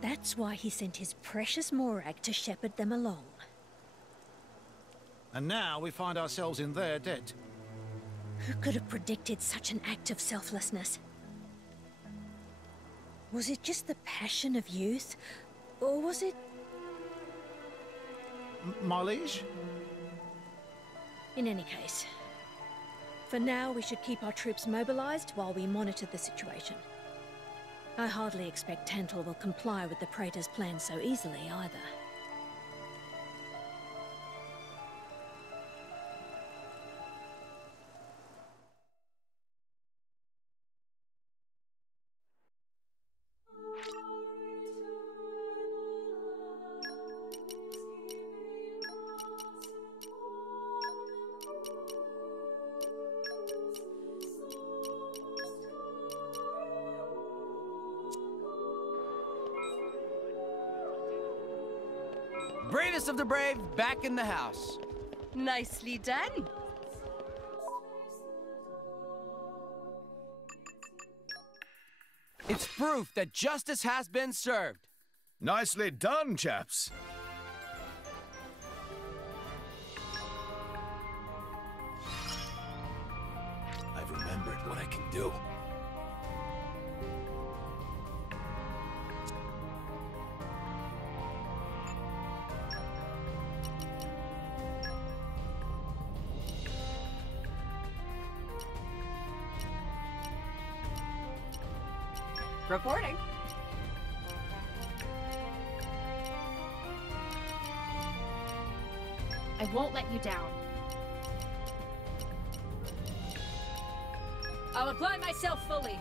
That's why he sent his precious Morag to shepherd them along. And now we find ourselves in their debt. Who could have predicted such an act of selflessness? Was it just the passion of youth? Or was it... My liege? In any case, for now we should keep our troops mobilized while we monitor the situation. I hardly expect Tantal will comply with the Praetor's plan so easily either. Bravest of the brave, back in the house. Nicely done. It's proof that justice has been served. Nicely done, chaps. I've remembered what I can do. Reporting. I won't let you down. I'll apply myself fully.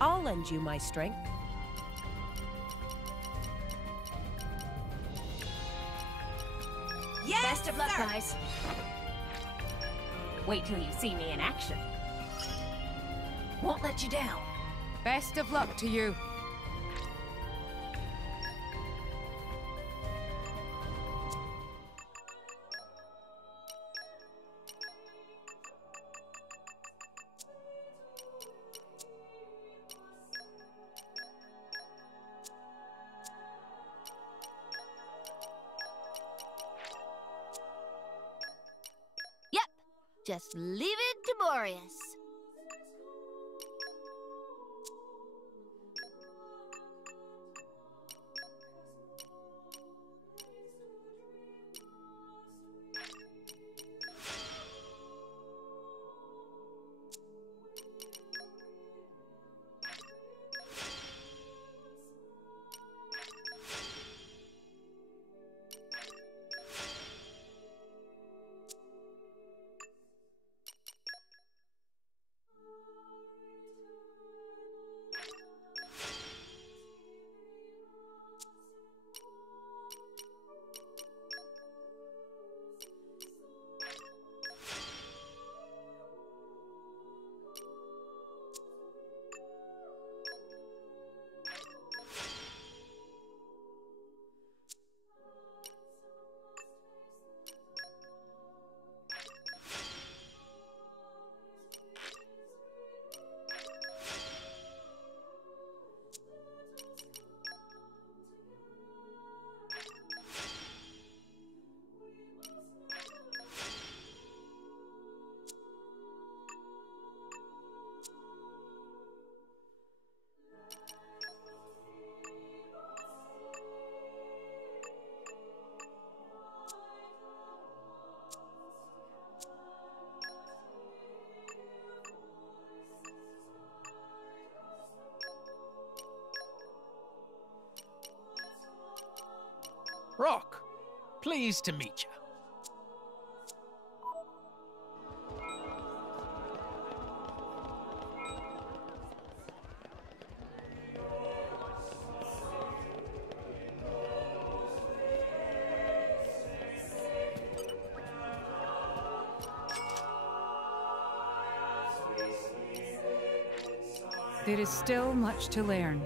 I'll lend you my strength. Yes, Best of luck, sir. guys. Wait till you see me in action. Won't let you down. Best of luck to you. Yep. Just leave it to Boreas. Rock, pleased to meet you. There is still much to learn.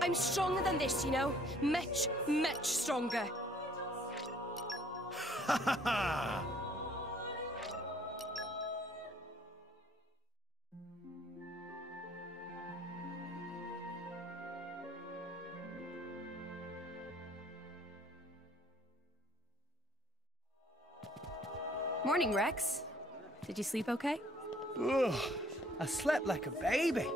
I'm stronger than this, you know? Much, much stronger. Ha ha ha! Morning, Rex. Did you sleep okay? Ugh, I slept like a baby.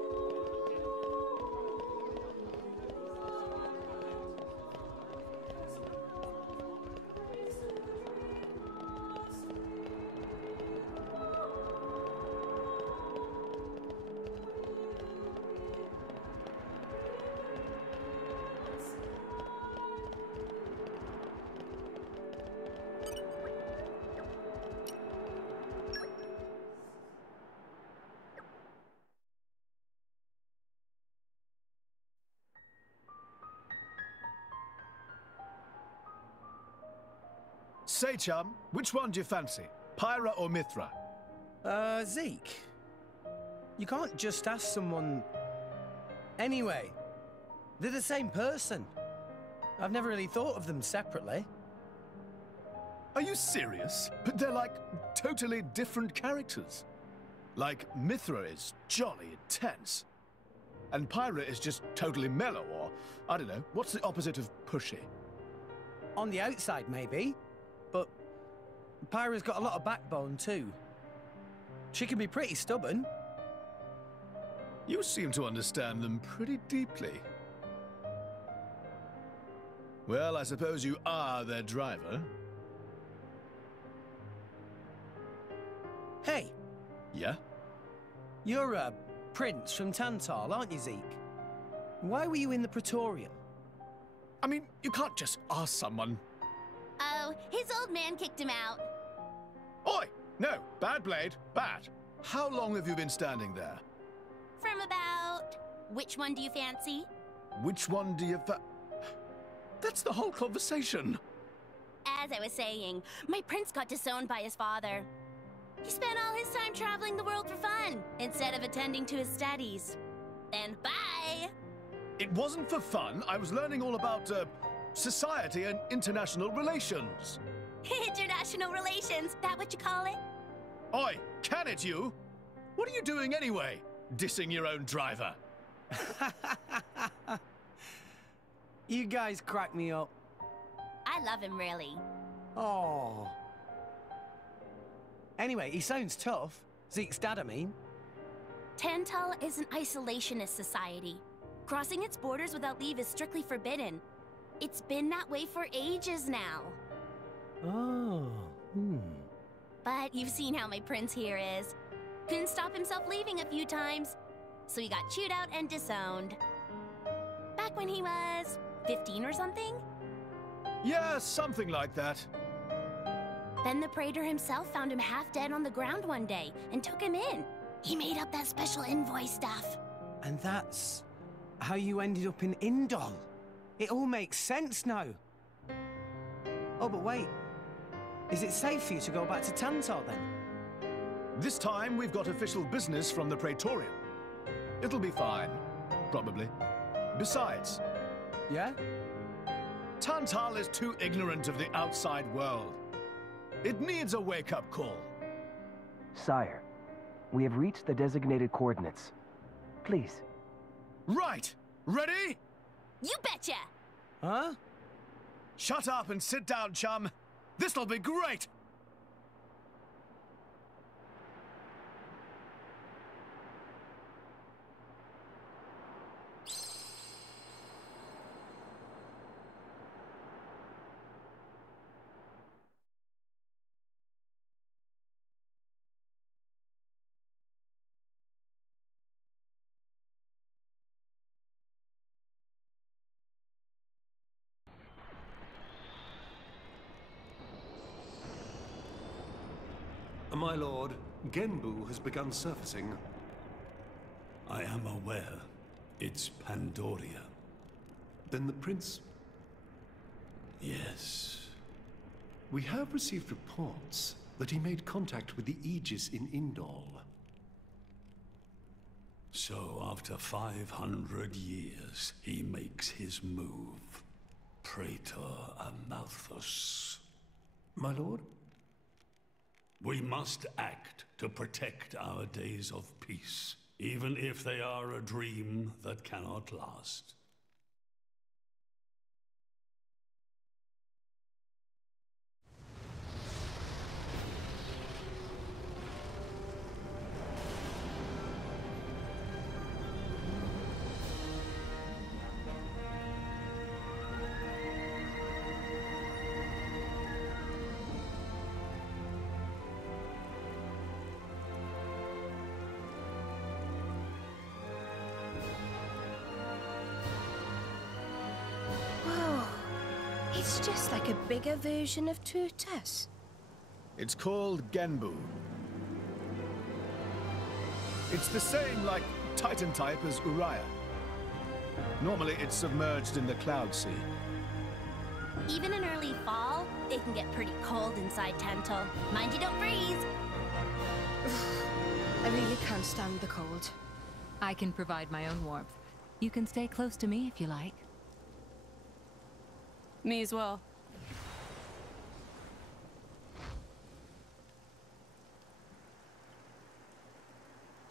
Say, chum, which one do you fancy? Pyra or Mithra? Zeke. You can't just ask someone... Anyway, they're the same person. I've never really thought of them separately. Are you serious? But they're like totally different characters. Like, Mithra is jolly intense. And Pyra is just totally mellow, or, I don't know, what's the opposite of pushy? On the outside, maybe. But Pyra's got a lot of backbone, too. She can be pretty stubborn. You seem to understand them pretty deeply. Well, I suppose you are their driver. Hey. Yeah? You're a prince from Tantal, aren't you, Zeke? Why were you in the Praetorium? I mean, you can't just ask someone. Oh, his old man kicked him out. Oi! No, bad blade, bad. How long have you been standing there? From about... Which one do you fancy? Which one do you That's the whole conversation. As I was saying, my prince got disowned by his father. He spent all his time traveling the world for fun, instead of attending to his studies. Then bye! It wasn't for fun. I was learning all about, society and international relations. International relations, that what you call it? Oi, can it you? What are you doing anyway? Dissing your own driver. You guys crack me up. I love him, really. Oh. Anyway, he sounds tough. Zeke's dad, I mean. Tantal is an isolationist society. Crossing its borders without leave is strictly forbidden. It's been that way for ages now. Oh, But you've seen how my prince here is. Couldn't stop himself leaving a few times, so he got chewed out and disowned. Back when he was 15 or something? Yeah, something like that. Then the praetor himself found him half dead on the ground one day and took him in. He made up that special envoy stuff. And that's how you ended up in Indol. It all makes sense now. Oh, but wait. Is it safe for you to go back to Tantal, then? This time, we've got official business from the Praetorium. It'll be fine. Probably. Besides... Yeah? Tantal is too ignorant of the outside world. It needs a wake-up call. Sire, we have reached the designated coordinates. Please. Right! Ready? You betcha! Huh? Shut up and sit down, chum. This'll be great! My lord, Genbu has begun surfacing. I am aware. It's Pandoria. Then the prince... Yes. We have received reports that he made contact with the Aegis in Indol. So after 500 years, he makes his move. Praetor Amalthus. My lord? We must act to protect our days of peace, even if they are a dream that cannot last. It's just like a bigger version of Turtus. It's called Genbu. It's the same, like, Titan type as Uriah. Normally, it's submerged in the Cloud Sea. Even in early fall, it can get pretty cold inside Tantal. Mind you don't freeze! I really can't stand the cold. I can provide my own warmth. You can stay close to me if you like. Me as well.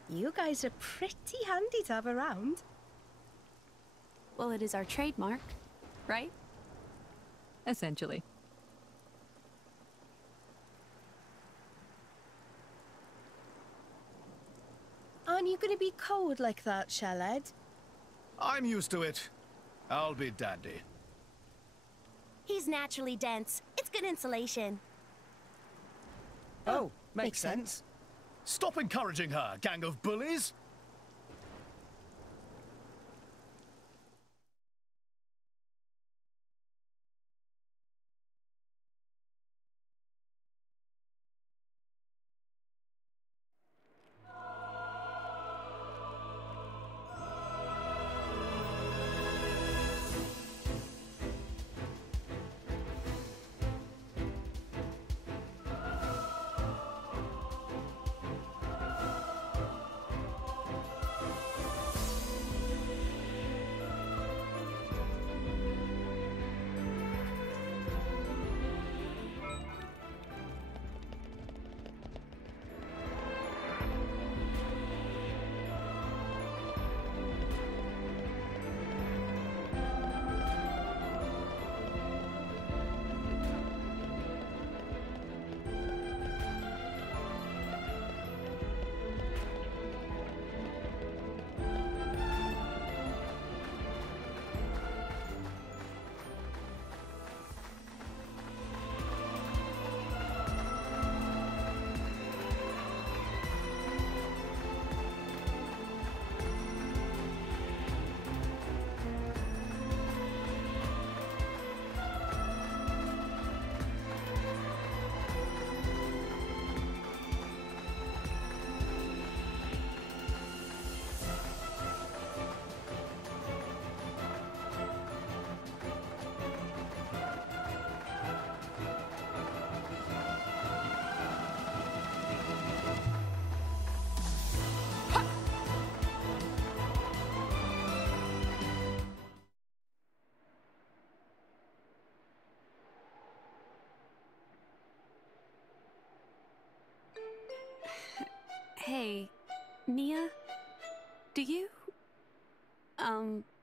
You guys are pretty handy to have around. Well, it is our trademark, right? Essentially. Aren't you going to be cold like that, Shaled? I'm used to it. I'll be dandy. He's naturally dense. It's good insulation. Oh, makes sense. Stop encouraging her, gang of bullies! Hey, Nia, do you,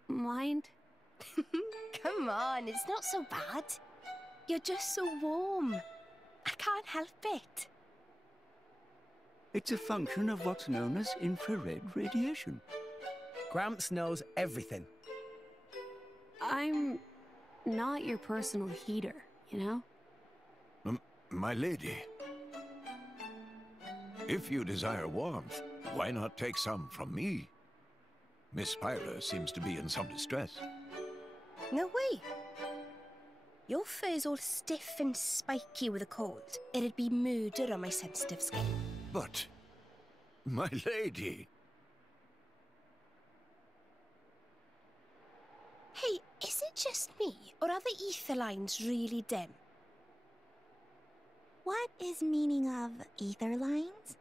mind? Come on, it's not so bad. You're just so warm. I can't help it. It's a function of what's known as infrared radiation. Gramps knows everything. I'm not your personal heater, you know? My lady, if you desire warmth, why not take some from me? Miss Pyla seems to be in some distress. No way. Your fur is all stiff and spiky with a cold. It'd be murder on my sensitive skin. But, my lady... Hey, is it just me, or are the ether lines really dim? What is meaning of ether lines?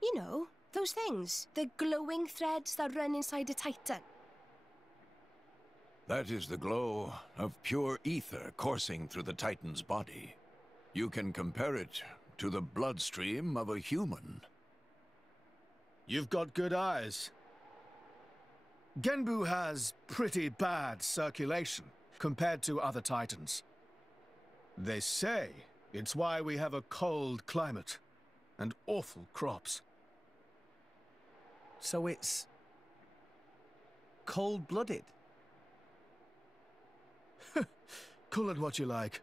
You know, those things. The glowing threads that run inside a titan. That is the glow of pure ether coursing through the Titan's body. You can compare it to the bloodstream of a human. You've got good eyes. Genbu has pretty bad circulation compared to other Titans. They say it's why we have a cold climate and awful crops. So it's... cold-blooded? Call it what you like.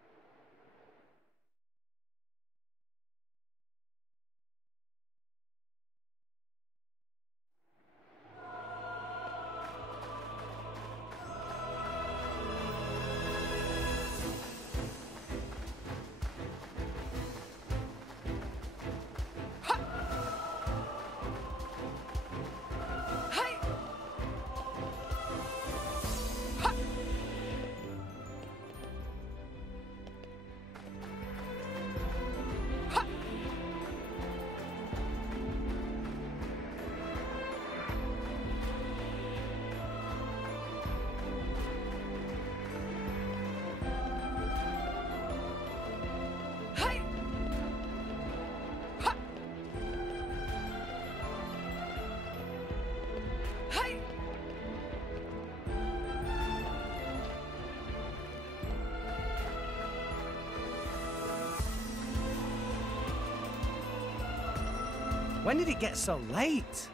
When did it get so late?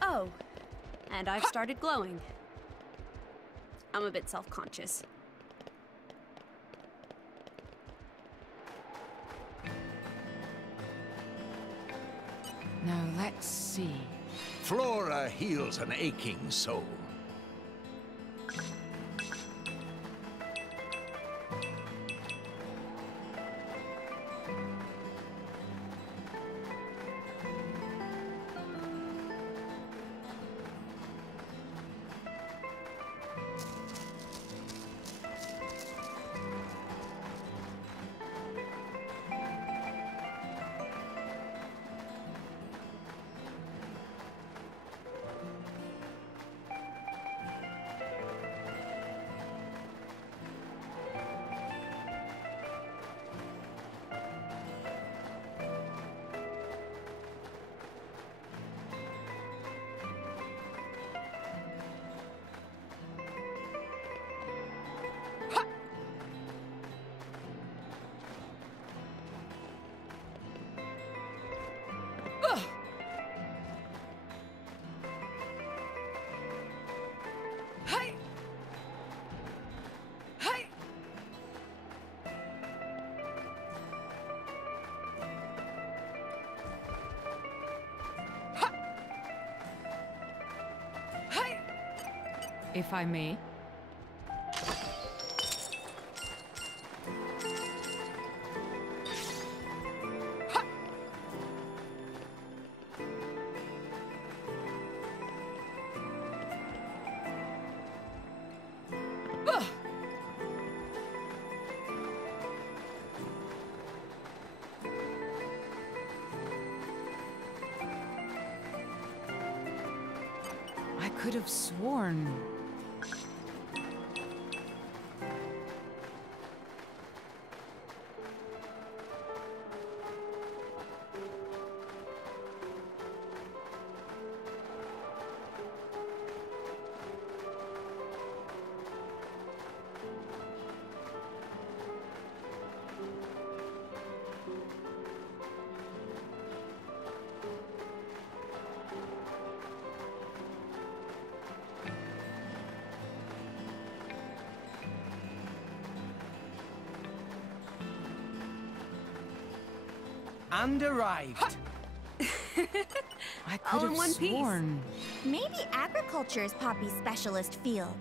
Oh, and I've started glowing. I'm a bit self-conscious. Now let's see. Flora heals an aching soul. If I may. I could have sworn. And arrived. I could have sworn. Maybe agriculture is Poppy's specialist field.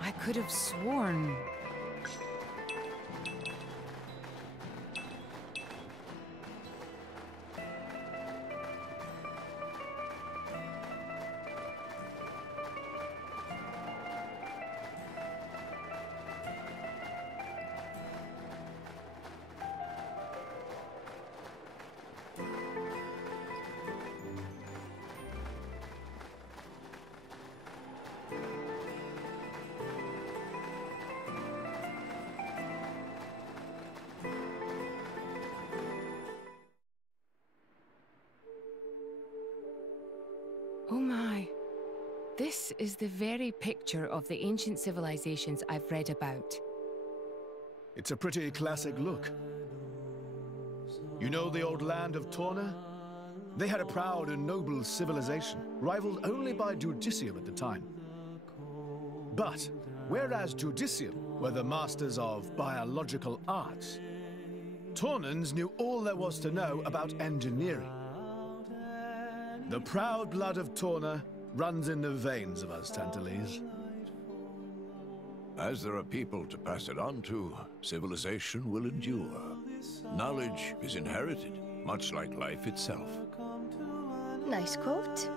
I could have sworn. Oh my. This is the very picture of the ancient civilizations I've read about. It's a pretty classic look. You know the old land of Torna? They had a proud and noble civilization, rivaled only by Judicium at the time. But, whereas Judicium were the masters of biological arts, Tornans knew all there was to know about engineering. The proud blood of Torna runs in the veins of us Tantalese. As there are people to pass it on to, civilization will endure. Knowledge is inherited, much like life itself. Nice quote.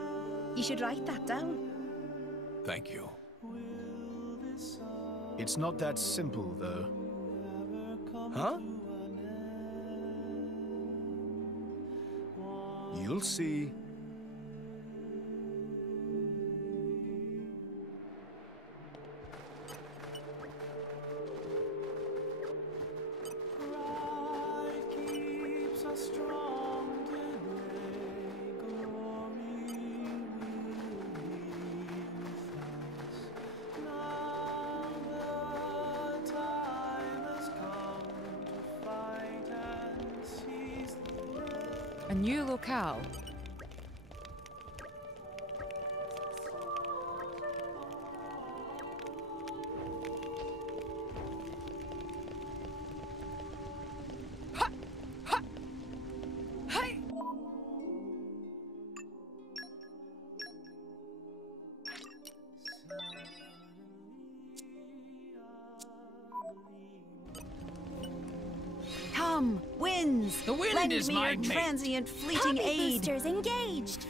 You should write that down. Thank you. It's not that simple, though. Huh? You'll see. A new locale. Come, winds! The wind Lend is me my your mate. transient fleeting Poppy aid. boosters engaged.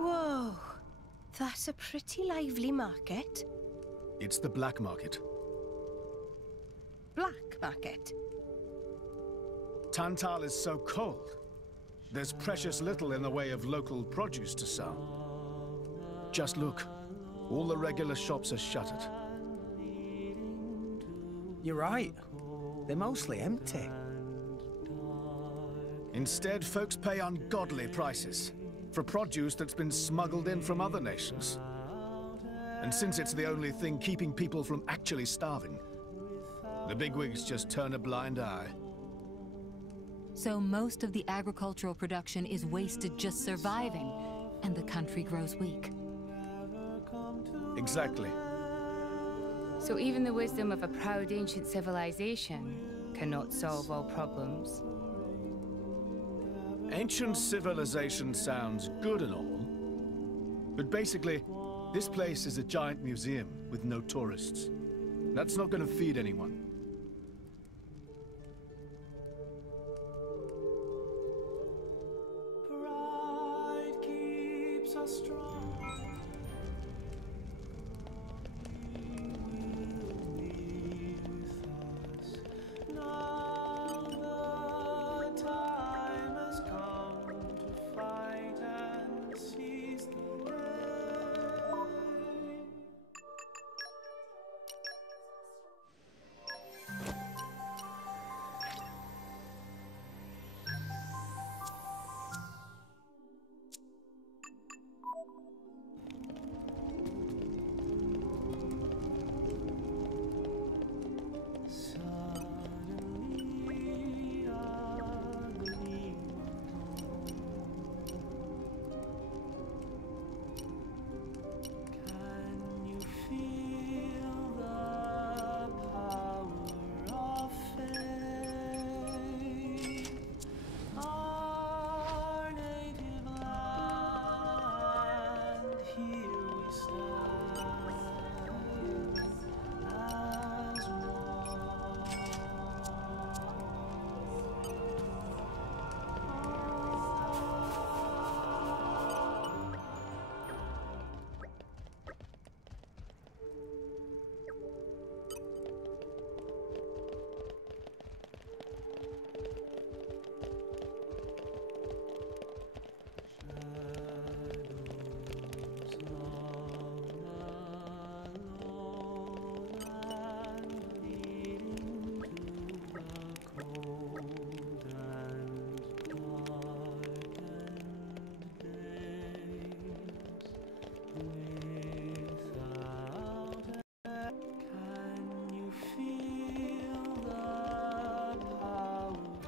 Whoa. That's a pretty lively market. It's the black market. Black market? Tantal is so cold. There's precious little in the way of local produce to sell. Just look. All the regular shops are shuttered. You're right. They're mostly empty. Instead, folks pay ungodly prices for produce that's been smuggled in from other nations. And since it's the only thing keeping people from actually starving, the bigwigs just turn a blind eye. So most of the agricultural production is wasted just surviving, and the country grows weak. Exactly. So even the wisdom of a proud ancient civilization cannot solve all problems. Ancient civilization sounds good and all, but basically, this place is a giant museum with no tourists. That's not going to feed anyone.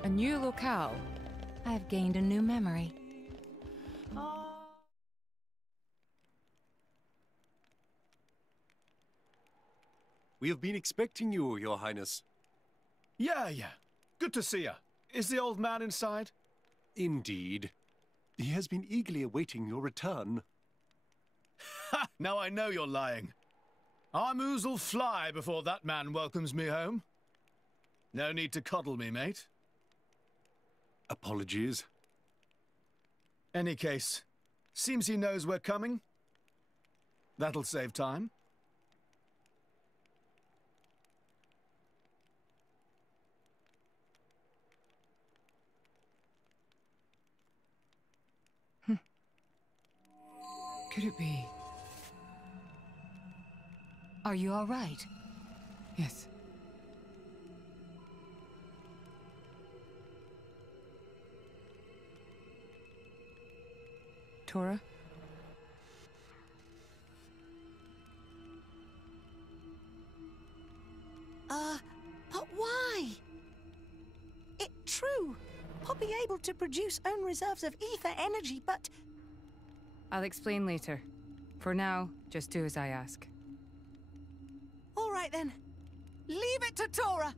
A new locale. I have gained a new memory. We have been expecting you, Your Highness. Yeah. Good to see you. Is the old man inside? Indeed. He has been eagerly awaiting your return. Ha! Now I know you're lying. Our moos'll fly before that man welcomes me home. No need to coddle me, mate. Apologies. Any case, seems he knows we're coming. That'll save time. Could it be? Are you all right? Yes. Tora? But why? It's true. I'll be able to produce own reserves of ether energy, but... I'll explain later. For now, just do as I ask. All right then. Leave it to Tora.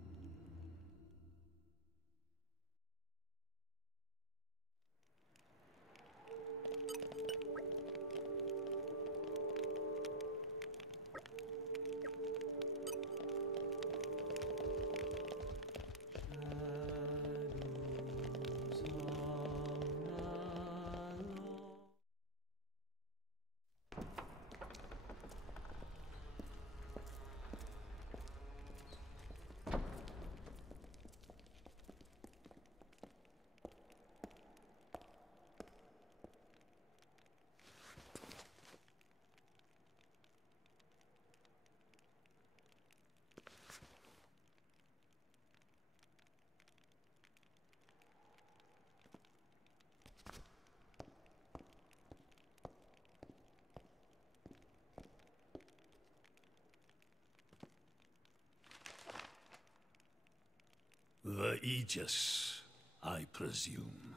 The Aegis, I presume.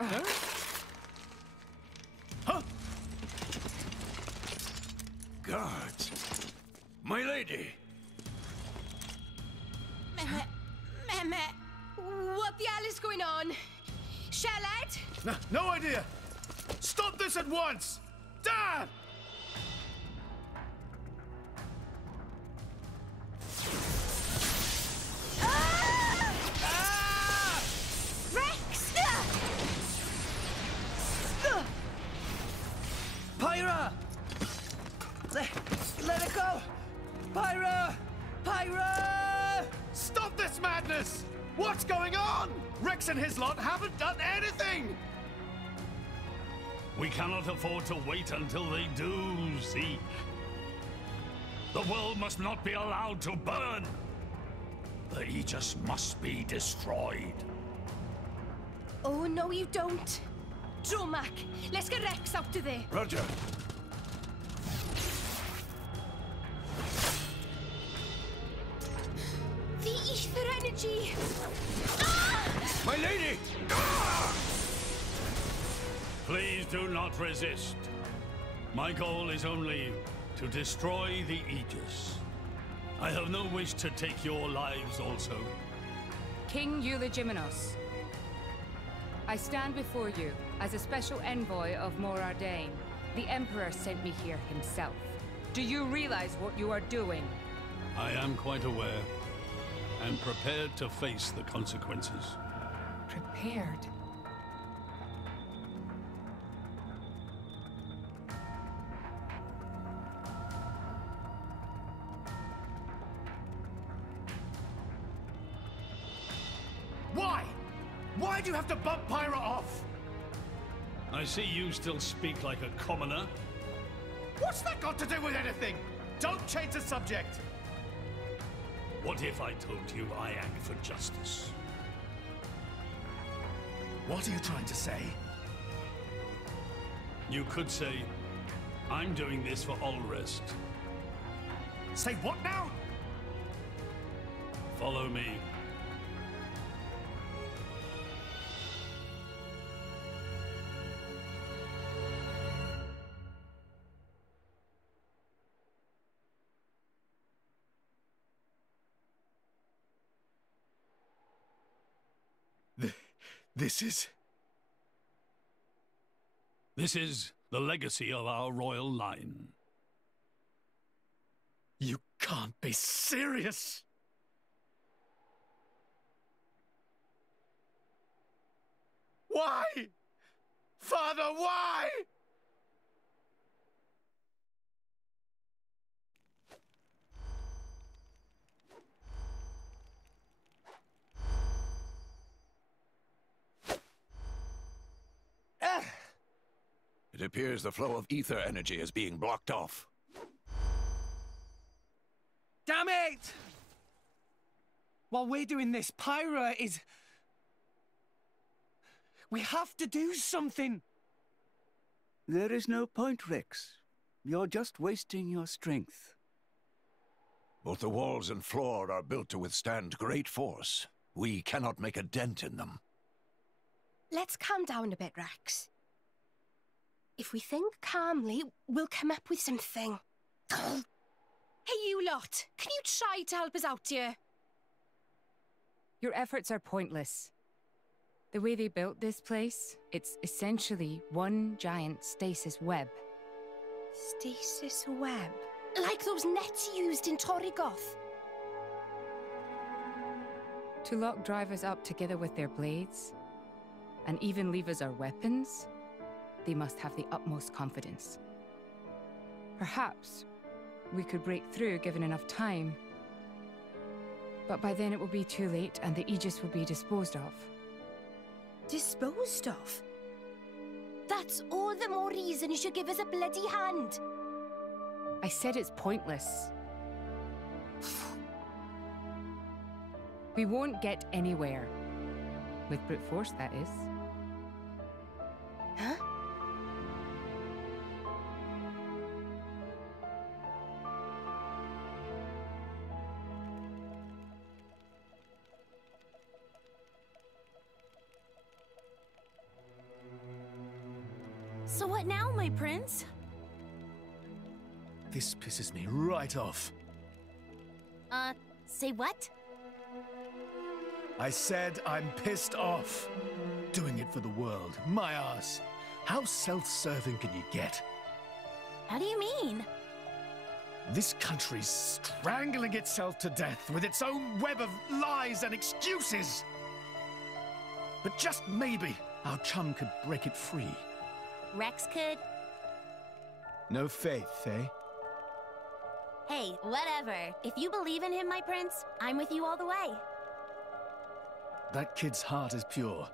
Huh? Guards! My lady! Mehmet, what the hell is going on? Charlotte? No idea! Stop this at once! Dad! Rex! this madness? What's going on? Rex and his lot haven't done anything! We cannot afford to wait until they do, Zeke. The world must not be allowed to burn. The Aegis must be destroyed. Oh, no, you don't. Dromac, let's get Rex out of there. Roger. The ether energy! Ah! My lady! Please do not resist. My goal is only to destroy the Aegis. I have no wish to take your lives also. King Eulogimenos, I stand before you as a special envoy of Morardain. The Emperor sent me here himself. Do you realize what you are doing? I am quite aware, and prepared to face the consequences. Prepared? Why? Why do you have to bump Pyra off? I see you still speak like a commoner. What's that got to do with anything? Don't change the subject. What if I told you I act for justice? What are you trying to say? You could say, I'm doing this for Ulrest. Say what now? Follow me. This is the legacy of our royal line. You can't be serious! Why? Father, why? It appears the flow of ether energy is being blocked off. Damn it! While we're doing this, Pyra is... We have to do something! There is no point, Rex. You're just wasting your strength. Both the walls and floor are built to withstand great force. We cannot make a dent in them. Let's calm down a bit, Rex. If we think calmly, we'll come up with something. Hey, you lot! Can you try to help us out here? Your efforts are pointless. The way they built this place, it's essentially one giant stasis web. Stasis web? Like those nets used in Torrigoth? To lock drivers up together with their blades, and even leave us our weapons, they must have the utmost confidence. Perhaps we could break through given enough time, but by then it will be too late and the Aegis will be disposed of. Disposed of? That's all the more reason you should give us a bloody hand. I said it's pointless. We won't get anywhere. With brute force, that is. Huh? So what now, my prince? This pisses me right off. Say what? I said I'm pissed off. Doing it for the world, my ass. How self-serving can you get? How do you mean? This country's strangling itself to death with its own web of lies and excuses. But just maybe our chum could break it free. Rex could? No faith, eh? Hey, whatever. If you believe in him, my prince, I'm with you all the way. That kid's heart is pure.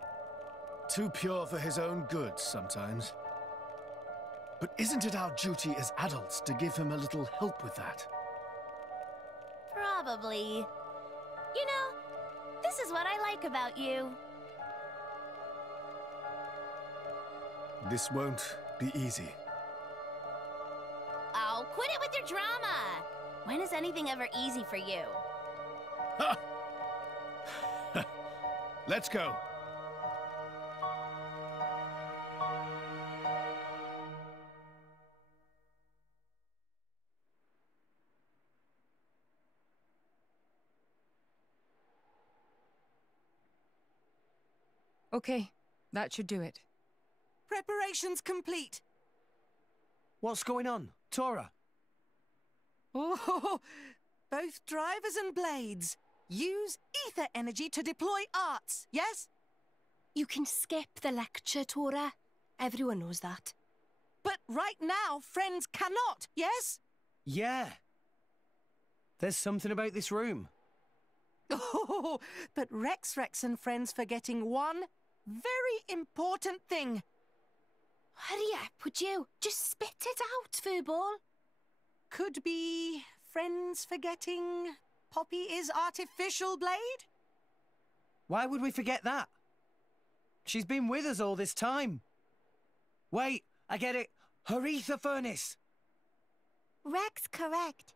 Too pure for his own good sometimes. But isn't it our duty as adults to give him a little help with that? Probably. You know, this is what I like about you. This won't be easy. Oh, quit it with your drama! When is anything ever easy for you? Let's go. Okay, that should do it. Preparations complete. What's going on? Torna? Oh, both drivers and blades. Use ether energy to deploy arts, yes? You can skip the lecture, Torna. Everyone knows that. But right now, friends cannot, yes? Yeah. There's something about this room. Oh, but Rex and friends forgetting one very important thing. Hurry up, would you? Just spit it out, Furball. Could be friends forgetting Poppy is artificial blade? Why would we forget that? She's been with us all this time. Wait, I get it. Her ether furnace. Rex correct.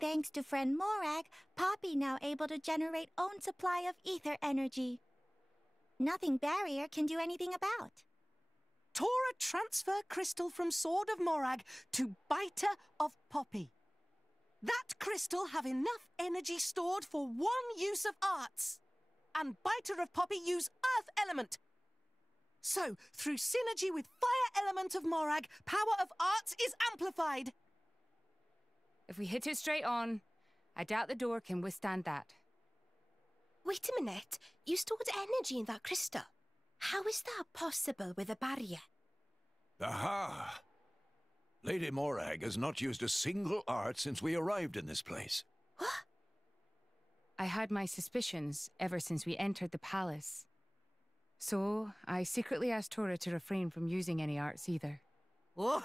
Thanks to friend Morag, Poppy now able to generate own supply of ether energy. Nothing Barrier can do anything about. Torna transfer crystal from Sword of Morag to Biter of Poppy. That crystal have enough energy stored for one use of arts. And Biter of Poppy use Earth element. So, through synergy with Fire element of Morag, power of arts is amplified. If we hit it straight on, I doubt the door can withstand that. Wait a minute. You stored energy in that crystal. How is that possible with a barrier? Aha! Lady Morag has not used a single art since we arrived in this place. What? I had my suspicions ever since we entered the palace. So, I secretly asked Torna to refrain from using any arts either. Whoa!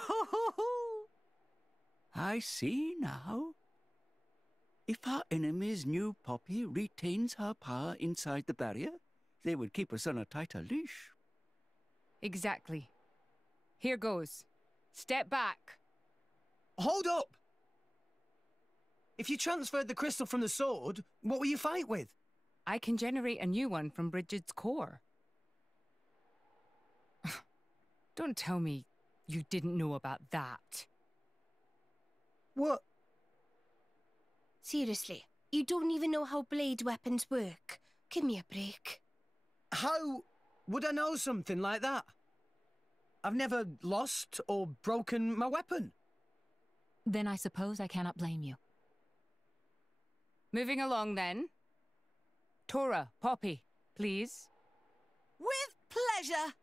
I see now. If our enemies knew Poppy retains her power inside the barrier, they would keep us on a tighter leash. Exactly. Here goes. Step back. Hold up! If you transferred the crystal from the sword, what will you fight with? I can generate a new one from Bridget's core. Don't tell me you didn't know about that. What? Seriously, you don't even know how blade weapons work. Give me a break. How would I know something like that? I've never lost or broken my weapon. Then I suppose I cannot blame you. Moving along then. Torna, Poppy, please. With pleasure.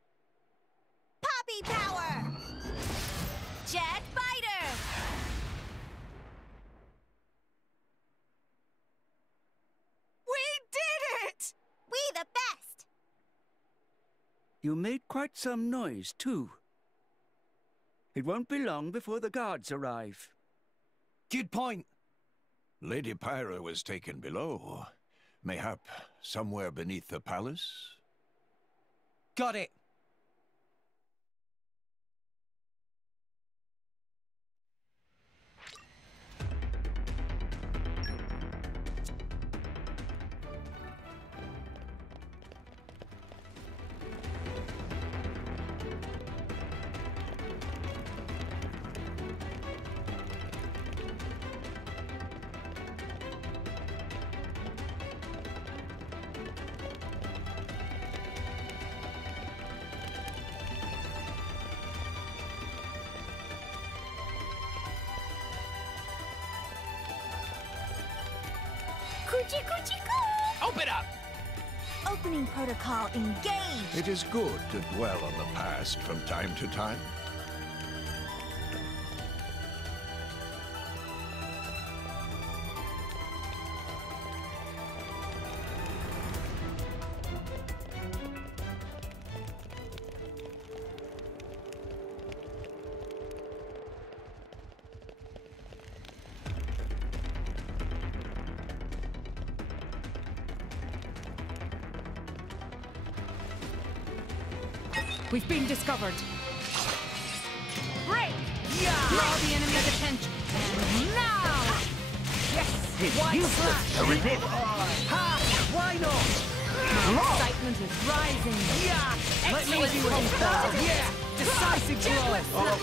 Poppy power! Jet Biter! We did it! We the best! You made quite some noise, too. It won't be long before the guards arrive. Good point. Lady Pyra was taken below. Mayhap somewhere beneath the palace? Got it. Coochie coochie coo! Open up! Opening protocol engaged. It is good to dwell on the past from time to time. We've been discovered. Break! Draw the enemy's attention. Now! Yes! Why slash? Ha! Why not? Excitement is rising. Yeah! Let me do it. Yeah! Decisive blow! Well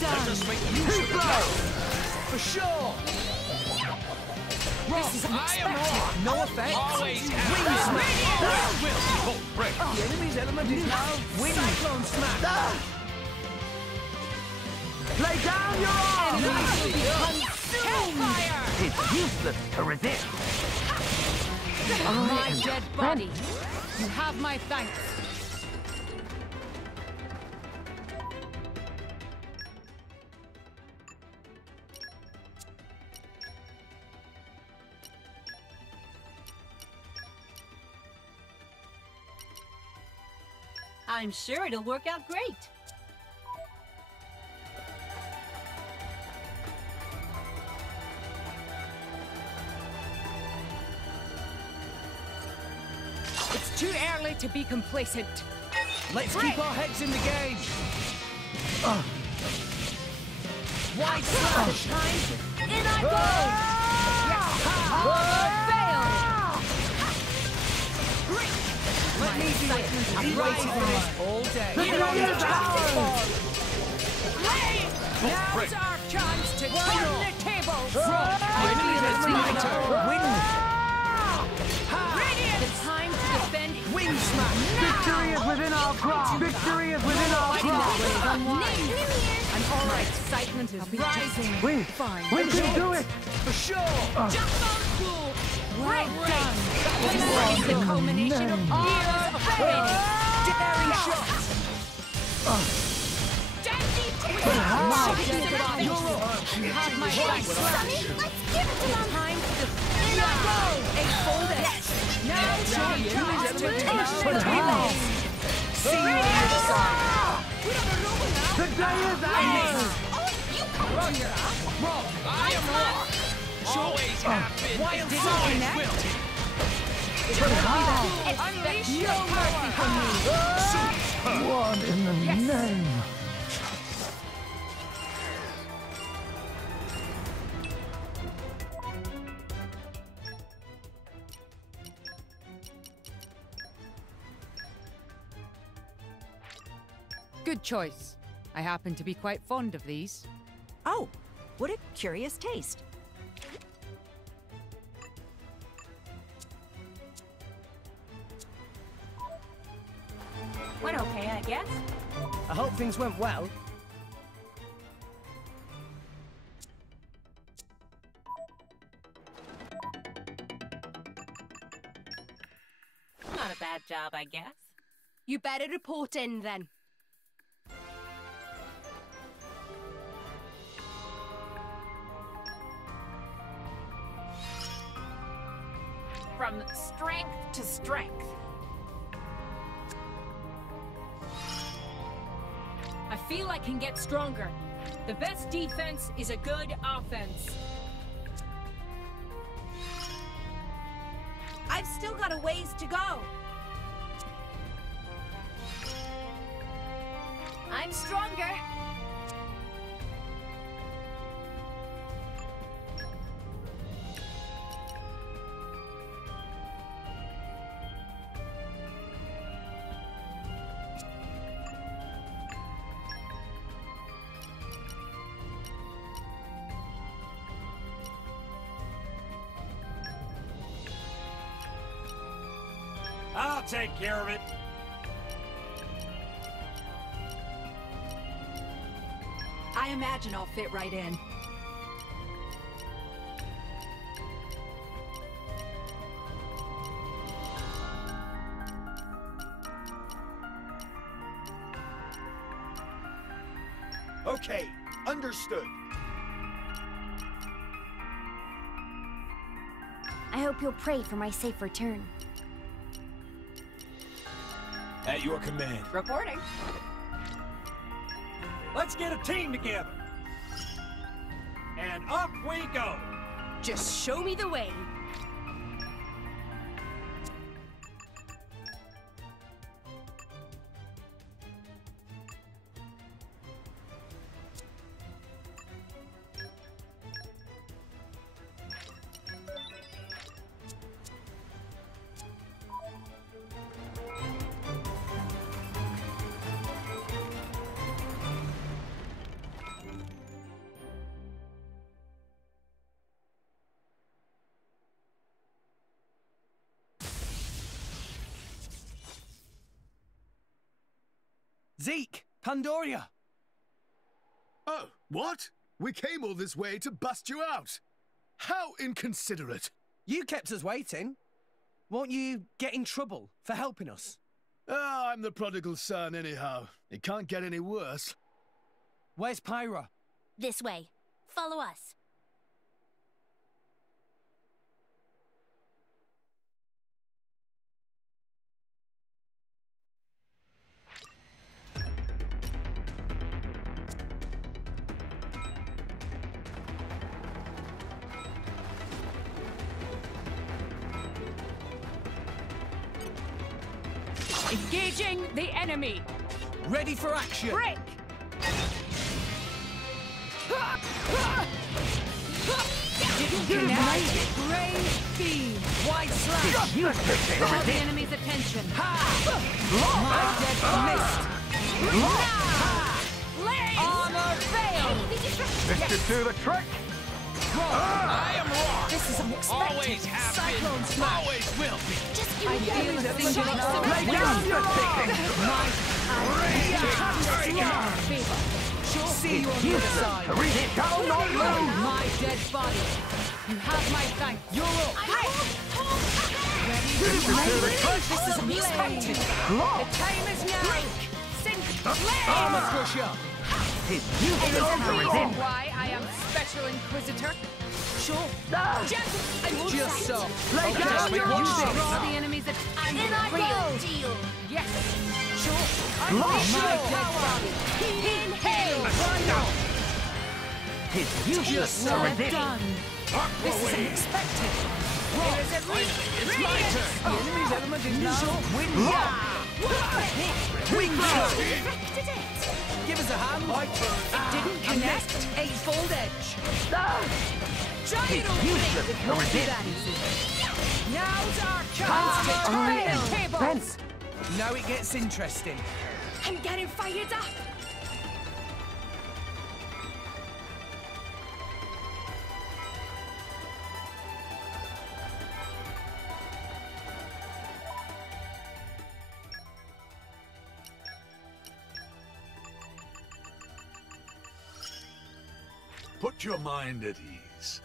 done. Just make use of the blow! For sure! This is unexpected. No effect. Always Wing have smash! will break. The enemy's element is now wing cyclone smash! Lay down your arms! Hellfire! It's useless to resist. My dead body. You have my thanks. I'm sure it'll work out great. It's too early to be complacent. Let's keep our heads in the game! Wide slash! In I go! Let me do it! I've waited for this all day! Now's our chance to turn the tables! The time to defend Wing smash! Victory is within our grasp! Victory is within our grasp! And all right, excitement is rising. We can do it! For sure! Well done! This is the culmination of years of training. Daring shots! You have my right. Sunny, let's give it to them! Time to defend. A fold X. Now show your chance to turn the tables. See you on the side. The day is ours! I am Rock. Always have been. Wild side will. Unleash your mercy from me. What in the name? Good choice. I happen to be quite fond of these. Oh, what a curious taste. Went okay, I guess. I hope things went well. Not a bad job, I guess. You better report in then. From strength to strength. I feel I can get stronger. The best defense is a good offense. I've still got a ways to go. I'm stronger. I'll take care of it. I imagine I'll fit right in. Okay, understood. I hope you'll pray for my safe return. At your command. Reporting. Let's get a team together. And up we go. Just show me the way. Zeke! Pandoria! Oh, what? We came all this way to bust you out. How inconsiderate. You kept us waiting. Won't you get in trouble for helping us? Oh, I'm the prodigal son anyhow. It can't get any worse. Where's Pyra? This way. Follow us. Engaging the enemy. Ready for action. Break. Didn't connect. Brave beam. Wide slash. Draw the enemy's attention. My dead missed. Armor failed. Mr. Do the trick. I am wrong. This is unexpected. Always have Cyclone been. smash. Always will be. Just you I feel the the singular Lay down your thinking. See you on the other side. Down on low. My dead body. You have my thanks. You're up. This is unexpected. The time is now. Sink. Armor crusher. It is a reason why I am Special Inquisitor. Sure. Just so. Lay down your Draw the enemy's attention. In I go! Deal. Yes. Sure. My dead body. Inhale. Just so. Done. This is unexpected. It is a reason. It's my turn. The enemy's element is now. Perfected it. Give us a hand. It didn't connect. Eightfold edge. Giant useless to resist. Now's our chance to turn the tables. Now it gets interesting. I'm getting fired up. Put your mind at ease.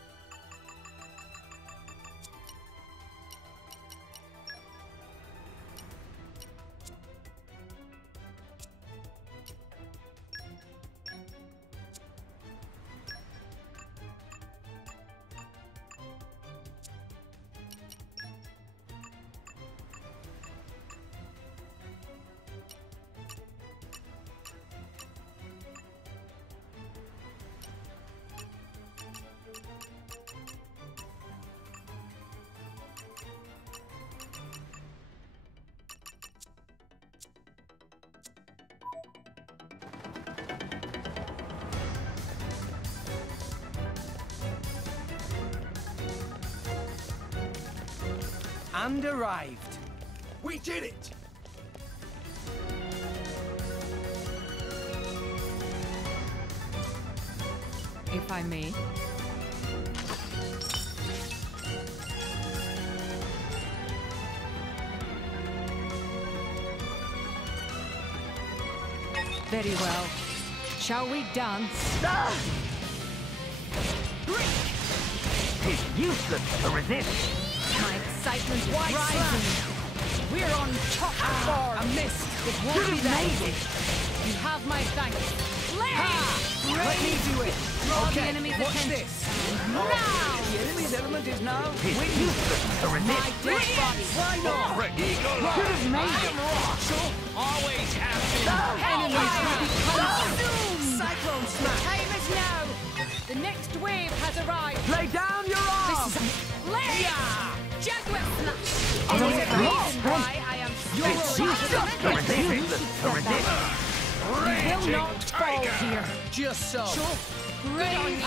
And arrived. We did it! If I may. Very well. Shall we dance? It's useless to resist. My excitement's rising. We're on top form. I missed. It won't be that easy. You have my thanks. Let me do it. Draw Okay, the enemy's watch attention. this. Now! The enemy's element is now. It's useless to My resist. dead body. Why not? Should have made it. Always have been. Enemies will become soon. Cyclone The smash. time is now. The next wave has arrived. Lay down your arms. Leia! Jaguar smash. I'm It is gonna a get reason lost. why I am It's useless to resist. You will not fall here. Just so. Great on you.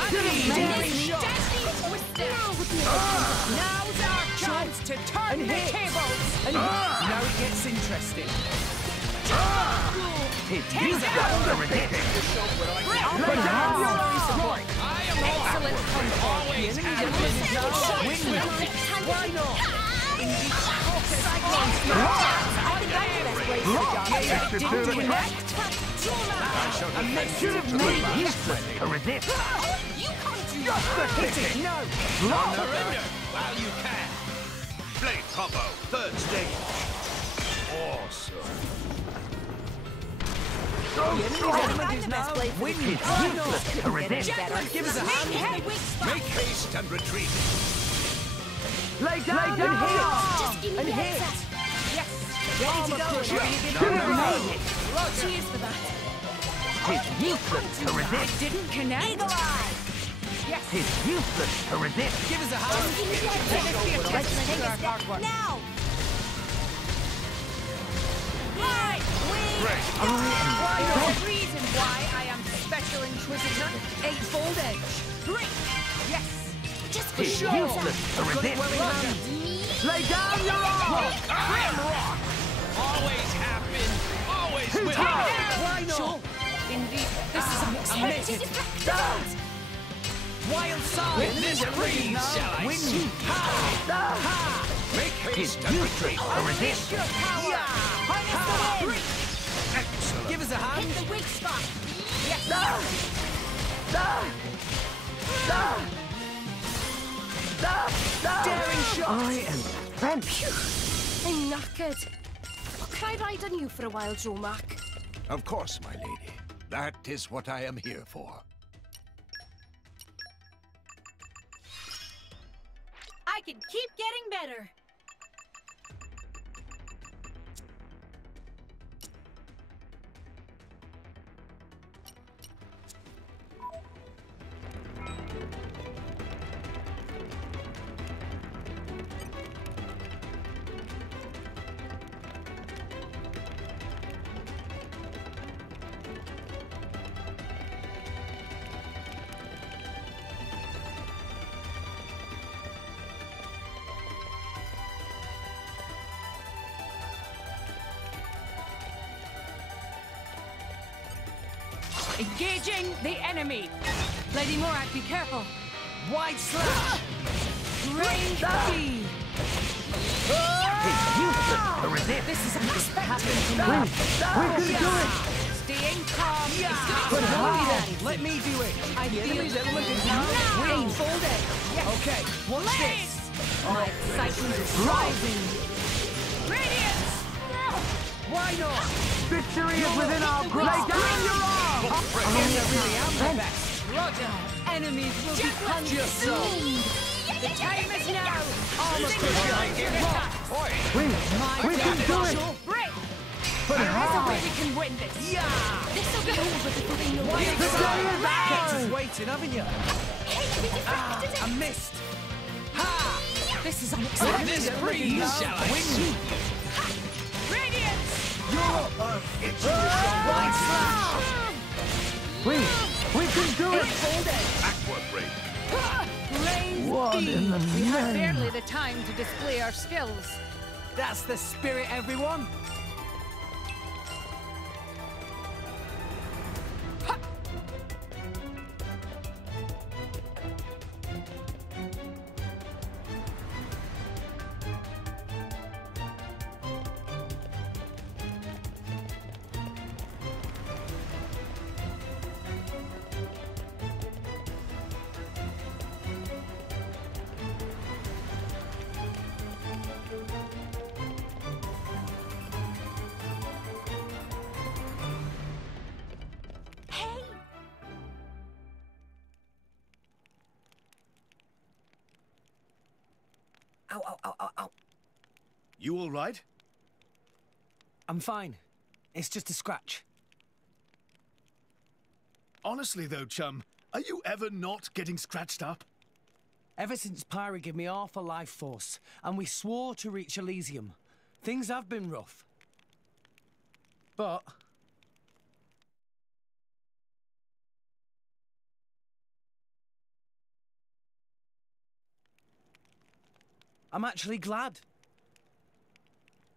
Now's our chance to turn the tables. Now it gets interesting. It's useless to resist. Lay down your arms. I am wrong. Excellent control. Always have been. Why not? Cyclone smash. Should have made useless to resist. You can't do Just the hitting. No. Surrender while you can. Blade combo, third stage. Awesome. Useless to resist. Give us a hand. Make haste and retreat. Lay down and hit. And hit. Yes. Ready to go. Should have made it. Cheers for that. It's useless to resist. Didn't connect. Eagle eye. Yes. It's useless to resist. Give us a hand. Let's take a step now. Right. There's a reason why I am Special Inquisitor. Eightfold Edge. Break. Yes. Just for It's sure. useless to resist. Lay down your arm. I'm rock. Always happen. Always will. Why not? Indeed, this is unexpected. Wild side. With this breeze shall I see. Make haste and retreat. Resist. Your power. Harness the wind. Excellent. Give us a hand. Hit the weak spot. Yes. Daring shot. I am spent. I'm knackered. Can I ride on you for a while, Jomark? Of course, my lady. That is what I am here for. I can keep getting better. Engaging the enemy. Lady Morag, be careful. Wide slash. Range B. It's useless to resist. This is unexpected. We can do it. Staying calm. But how? Let me do it. I The feel enemy's it. element is Now. now. Eightfold edge. Yes. Okay, watch this. My excitement is rising. Radiance. Why not? Victory is within our grasp. Lay down your arm. I really am the best. Roger. Enemies will be consumed. The time is now. We My can do it. Break. But There is a how? way we can win this. Yeah. This will be over before they know The day is Kept us ours. waiting, haven't you? I missed. Ha! This is With unexpected. this breeze shall I see. Radiance. Wide slash. We can do it. Backward break. Range What B. in the We have name? barely the time to display our skills. That's the spirit, everyone. Ow, ow, ow, ow, ow. You all right? I'm fine. It's just a scratch. Honestly though, chum, are you ever not getting scratched up? Ever since Pyra gave me half a life force, and we swore to reach Elysium, things have been rough. But I'm actually glad.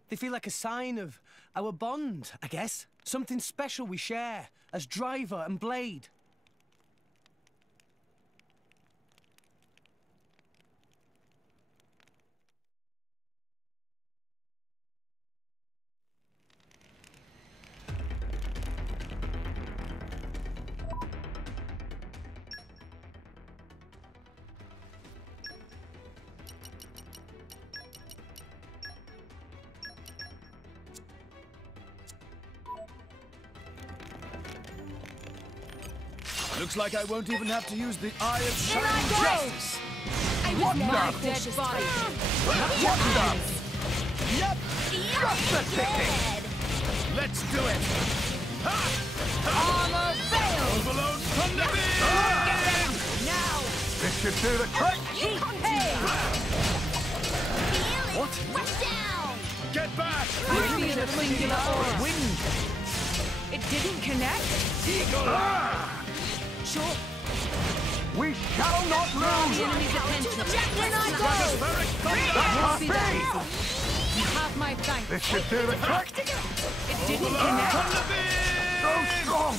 They feel like a sign of our bond, I guess. Something special we share as driver and blade. Looks like I won't even have to use the Eye of Here I Shining go! Justice. I was never cautious. Body. What the? Yep! Just the ticket! Let's do it! Ha! Armor failed! Overload Thunder Beam! Now! This should do the trick! Keep paid! What? Rush down! Get back! I feel a singular aura. Wind. It didn't connect? Eagle! Sure. We shall not lose! The enemy's attention. When I go! That won't be that easy. You have my thanks. This should do the trick! It didn't connect. So strong!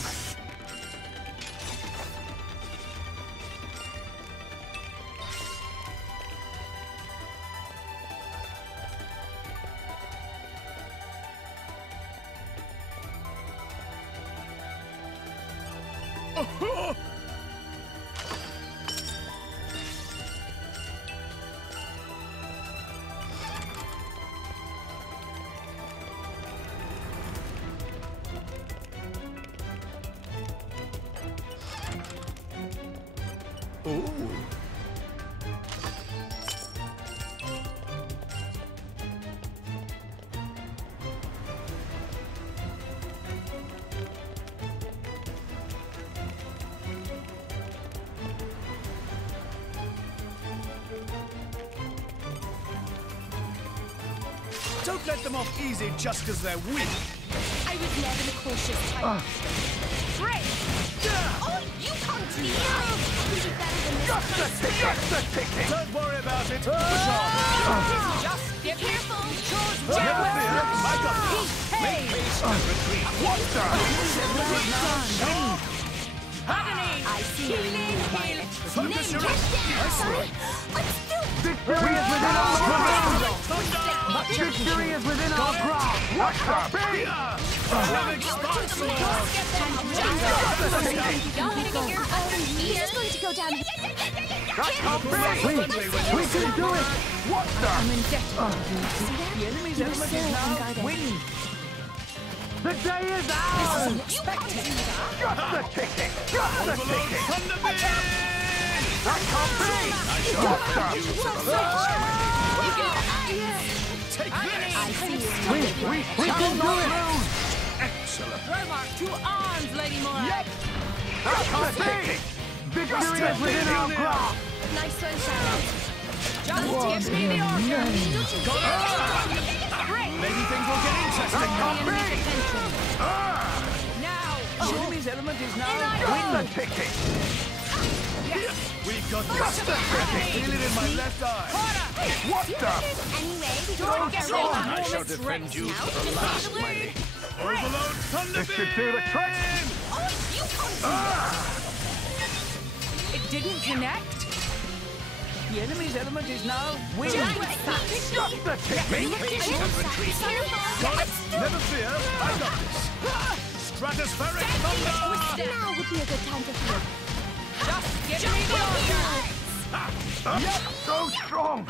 Don't let them off easy just because they're weak. I was never the cautious type. Great! Oh, you can't do that! You'll be better than this. Just the ticket! Don't worry about it. Push on. Just Be careful! Never fear. I got this. Make haste and retreat. What the? Agony! I see you. Focus your Victory is within our grasp! Victory is within our grasp! What the? He's just going to go down. We can do it! What the? I'm indebted. The enemy's element is now wind. The day is ours! This is unexpected. Just the ticket! Just the ticket! That can't be! What the? Take this! We can do it! Excellent! Romark, to arms, Lady Mora! Yep! That can't be! Victory is within our grasp! Nice one, Sharon. Just give me the order! Maybe things will get interesting! Now! The enemy's element is now Win the ticket! Yes! We got just the ticket! Feel it in my left eye! What the? Anyway, we Don't get rid of I shall defend you to the last, my lady. Overload Thunder This should do the trick! It didn't connect? The enemy's element is now wind. Just the ticket! Make haste and retreat. Got it! Never fear! I got this! Stratospheric Thunder! Now would be a good time to heal. Just give me the order! Yep! So strong!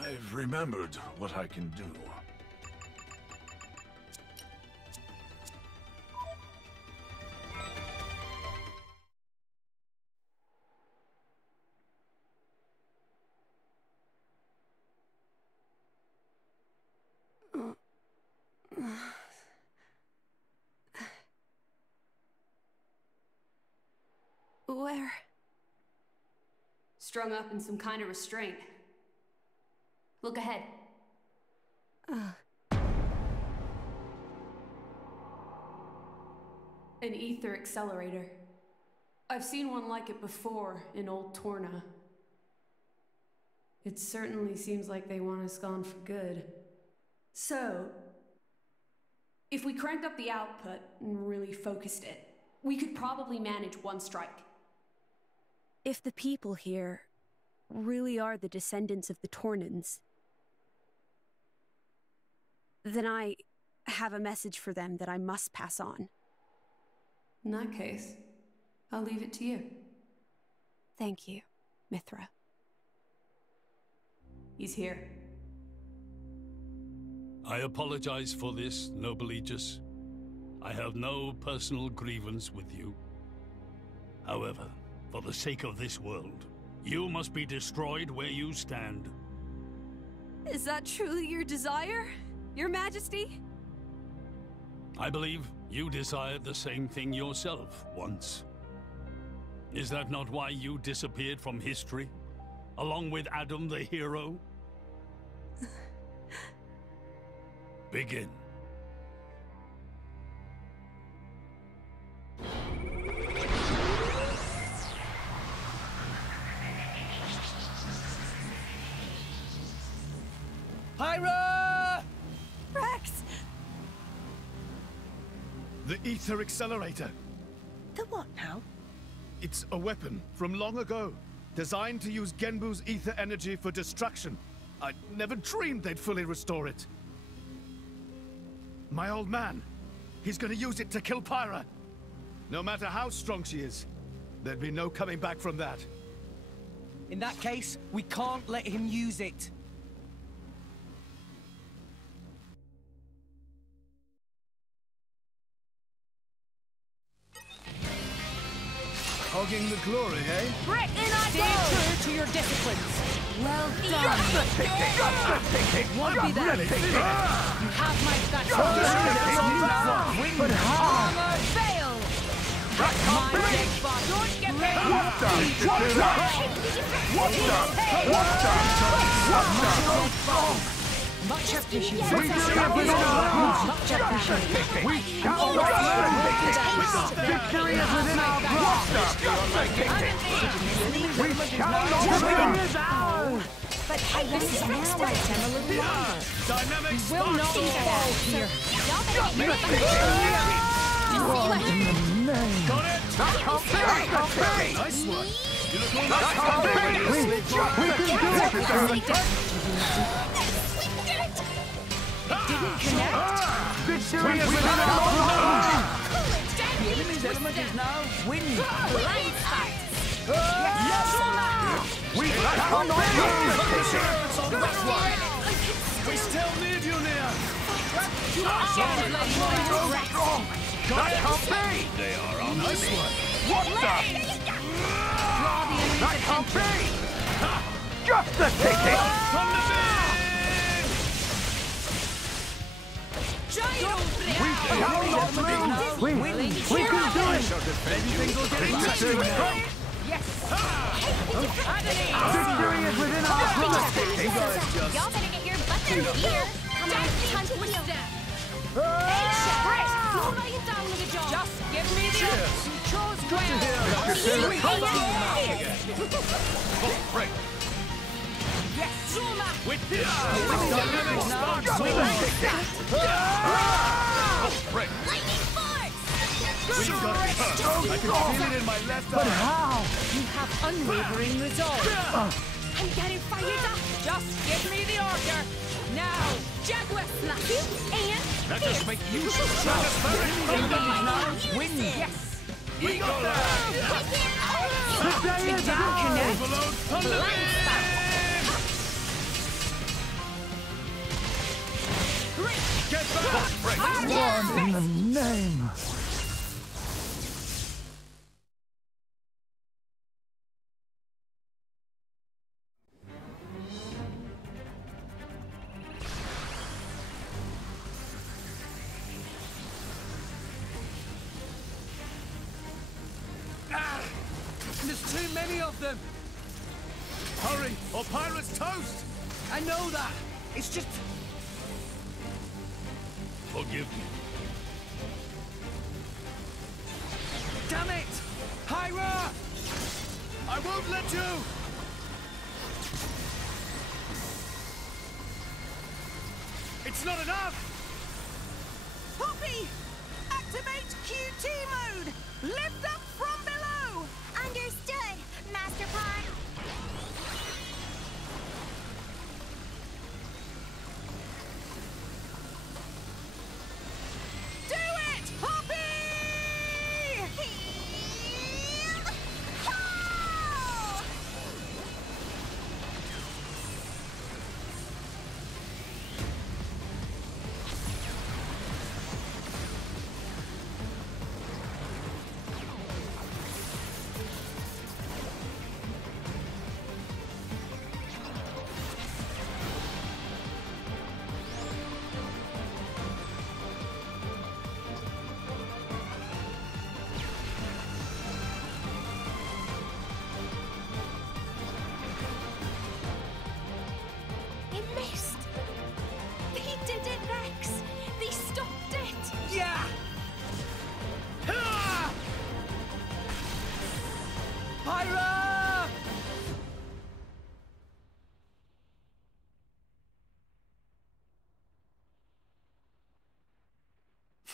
I've remembered what I can do. Where? Strung up in some kind of restraint. Look ahead. An ether accelerator. I've seen one like it before in old Torna. It certainly seems like they want us gone for good. So, if we cranked up the output and really focused it, we could probably manage one strike. If the people here really are the descendants of the Tornans, then I have a message for them that I must pass on. In that case, I'll leave it to you. Thank you, Mithra. He's here. I apologize for this, noble Aegis. I have no personal grievance with you. However, for the sake of this world, you must be destroyed where you stand. Is that truly your desire, Your Majesty? I believe you desired the same thing yourself once. Is that not why you disappeared from history, along with Adam the hero? Begin. Pyra! Rex! The ether accelerator. The what now? It's a weapon from long ago, designed to use Genbu's ether energy for destruction. I never dreamed they'd fully restore it. My old man, he's gonna use it to kill Pyra. No matter how strong she is, there'd be no coming back from that. In that case, we can't let him use it. Hogging the glory, eh? Brick in I Stay true to your disciplines. Well done. It won't be that easy. You have my guts. But how? Armor fail. My big boss. Don't get me. Much appreciated. Much appreciated. We shall not victory is within our grasp. We shall not is ours. But I must analyze them a little longer. Dynamic We will not fall here. Got it! That's complete! Nice one! You look all That's complete! We can do it! Didn't connect. Victory is within our grasp! The enemy's element is now wind. We shall not We still need you near! That's complete! They are on Nice one! What the? That complete! Just the ticket! From the big! We shall not lose! We can do it! Anything will get into you now! Yes. Victory is within our grasp! Y'all better get your butts in gear. Come on, hunt with step. Slow it down with a job. Just give me the You chose Break! Yes. Zuma. With this! Dynamic start! Break! Lightning force! We've got it! I can feel it in my left But eye! how? You have unwavering resolve. I'm getting fired up. Just give me the order. Now, Jaguar slash you and That just make you win. Yes. We got that! The day is ours! Overload Thunder Get back! Break! One in the name. There's too many of them! Hurry, or pirates toast! I know that! It's just... Forgive me. Damn it! Hyra! I won't let you! It's not enough! Poppy! Activate QT mode! Lift up from below! Understood, Master Pawn. Do it, Poppy!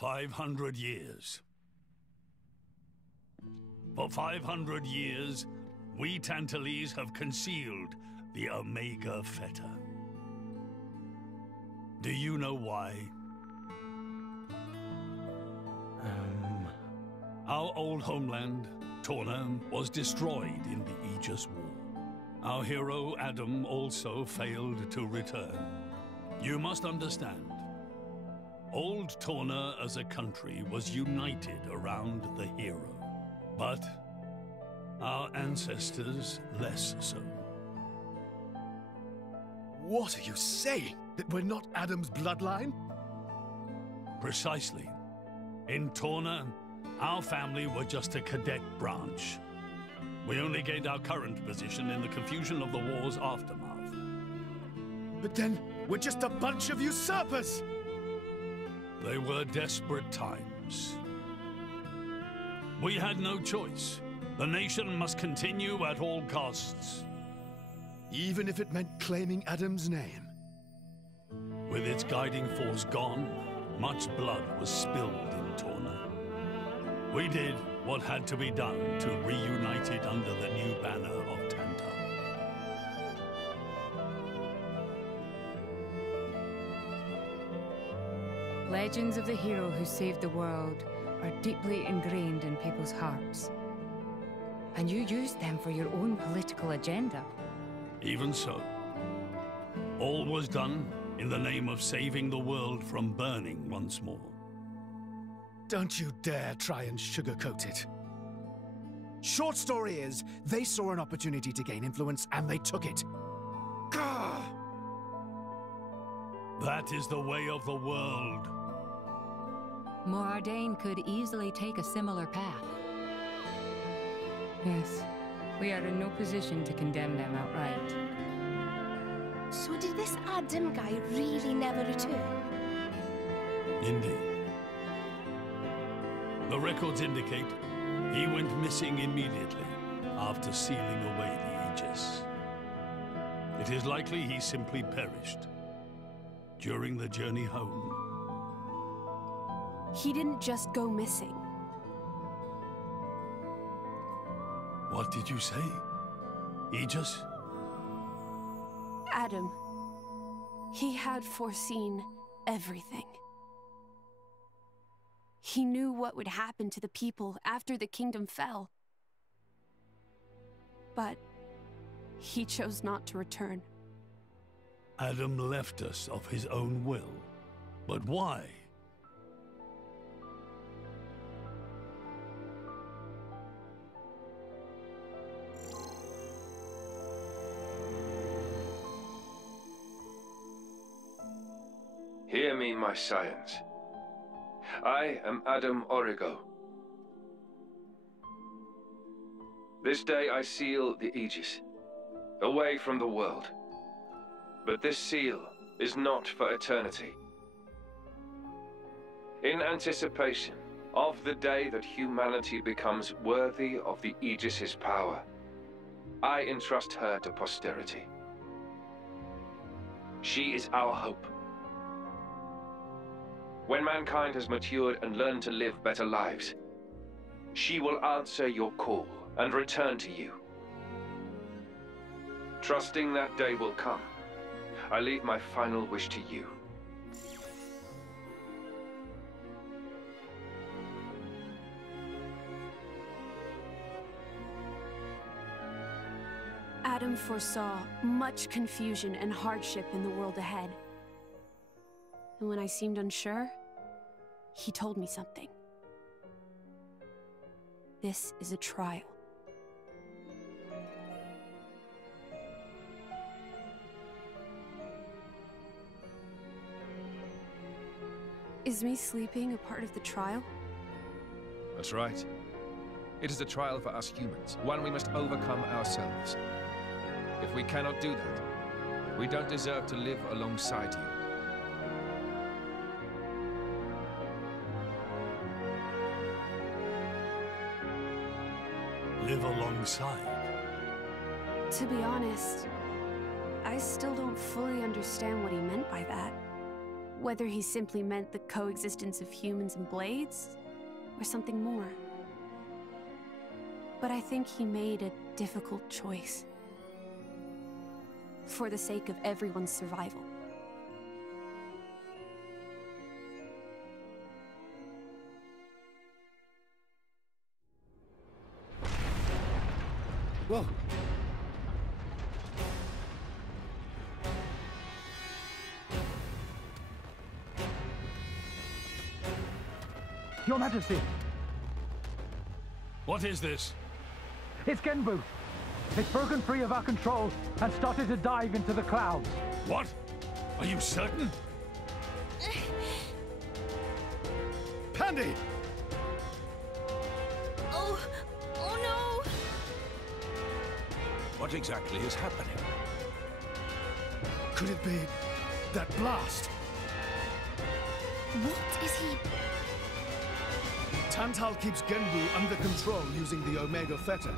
500 years. For 500 years, we Tantalese have concealed the Omega Feta. Do you know why? Our old homeland, Torna, was destroyed in the Aegis War. Our hero, Adam, also failed to return. You must understand, old Torna as a country was united around the hero. But our ancestors less so. What are you saying? That we're not Adam's bloodline? Precisely. In Torna, our family were just a cadet branch. We only gained our current position in the confusion of the war's aftermath. But then, we're just a bunch of usurpers! They were desperate times. We had no choice. The nation must continue at all costs. Even if it meant claiming Adam's name? With its guiding force gone, much blood was spilled in Torna. We did what had to be done to reunite it under the new banner of Tantal. Legends of the hero who saved the world are deeply ingrained in people's hearts. And you used them for your own political agenda. Even so, all was done in the name of saving the world from burning once more. Don't you dare try and sugarcoat it. Short story is, they saw an opportunity to gain influence and they took it. Gah! That is the way of the world. Morardain could easily take a similar path. Yes, we are in no position to condemn them outright. So did this Adam guy really never return? Indeed. The records indicate he went missing immediately after sealing away the Aegis. It is likely he simply perished during the journey home. He didn't just go missing. What did you say? Aegis? Adam. He had foreseen everything. He knew what would happen to the people after the kingdom fell. But he chose not to return. Adam left us of his own will. But why? Hear me, my scions. I am Adam Origo. This day I seal the Aegis, away from the world. But this seal is not for eternity. In anticipation of the day that humanity becomes worthy of the Aegis's power, I entrust her to posterity. She is our hope. When mankind has matured and learned to live better lives, she will answer your call and return to you. Trusting that day will come, I leave my final wish to you. Adam foresaw much confusion and hardship in the world ahead. And when I seemed unsure, he told me something. This is a trial. Is me sleeping a part of the trial? That's right. It is a trial for us humans, one we must overcome ourselves. If we cannot do that, we don't deserve to live alongside you. Live alongside? To be honest, I still don't fully understand what he meant by that. Whether he simply meant the coexistence of humans and blades, or something more. But I think he made a difficult choice. For the sake of everyone's survival. Whoa. Your Majesty! What is this? It's Genbu! It's broken free of our control and started to dive into the clouds. What? Are you certain? Pandy! Oh no! What exactly is happening? Could it be that blast? What is he? Tantal keeps Genbu under control using the Omega Fetter.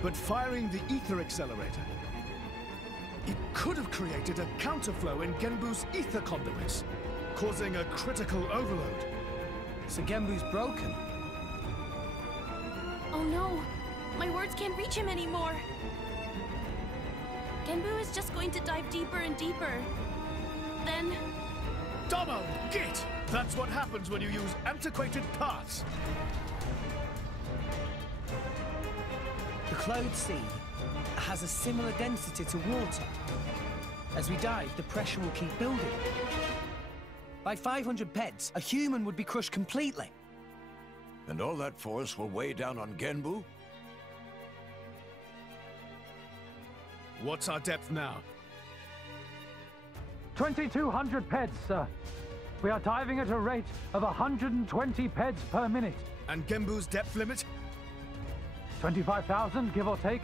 But firing the ether accelerator, it could have created a counterflow in Genbu's ether conduits, causing a critical overload. So Genbu's broken? Oh no! My words can't reach him anymore! Genbu is just going to dive deeper and deeper. Then... Domo! Git! That's what happens when you use antiquated parts! The Cloud Sea has a similar density to water. As we dive, the pressure will keep building. By 500 peds, a human would be crushed completely. And all that force will weigh down on Genbu? What's our depth now? 2,200 peds, sir. We are diving at a rate of 120 peds per minute. And Genbu's depth limit? 25,000, give or take.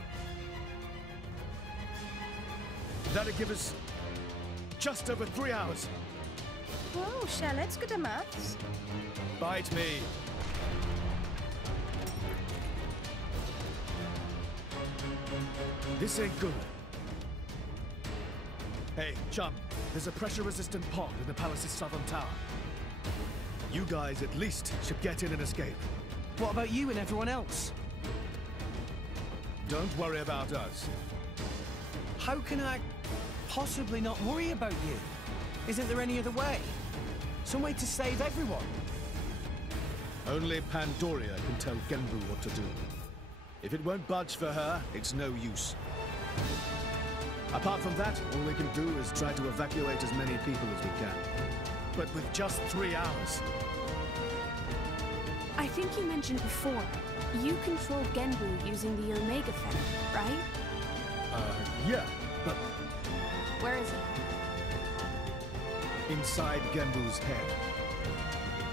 That'd give us just over 3 hours. Whoa, Charlotte's good at maths. Bite me. This ain't good. Hey, chum, there's a pressure-resistant pod in the palace's southern tower. You guys at least should get in and escape. What about you and everyone else? Don't worry about us. How can I possibly not worry about you? Isn't there any other way? Some way to save everyone? Only Pandoria can tell Genbu what to do. If it won't budge for her, it's no use. Apart from that, all we can do is try to evacuate as many people as we can. But with just 3 hours. I think you mentioned before, you control Genbu using the Omega Fetter, right? Yeah, but... Where is it? Inside Genbu's head.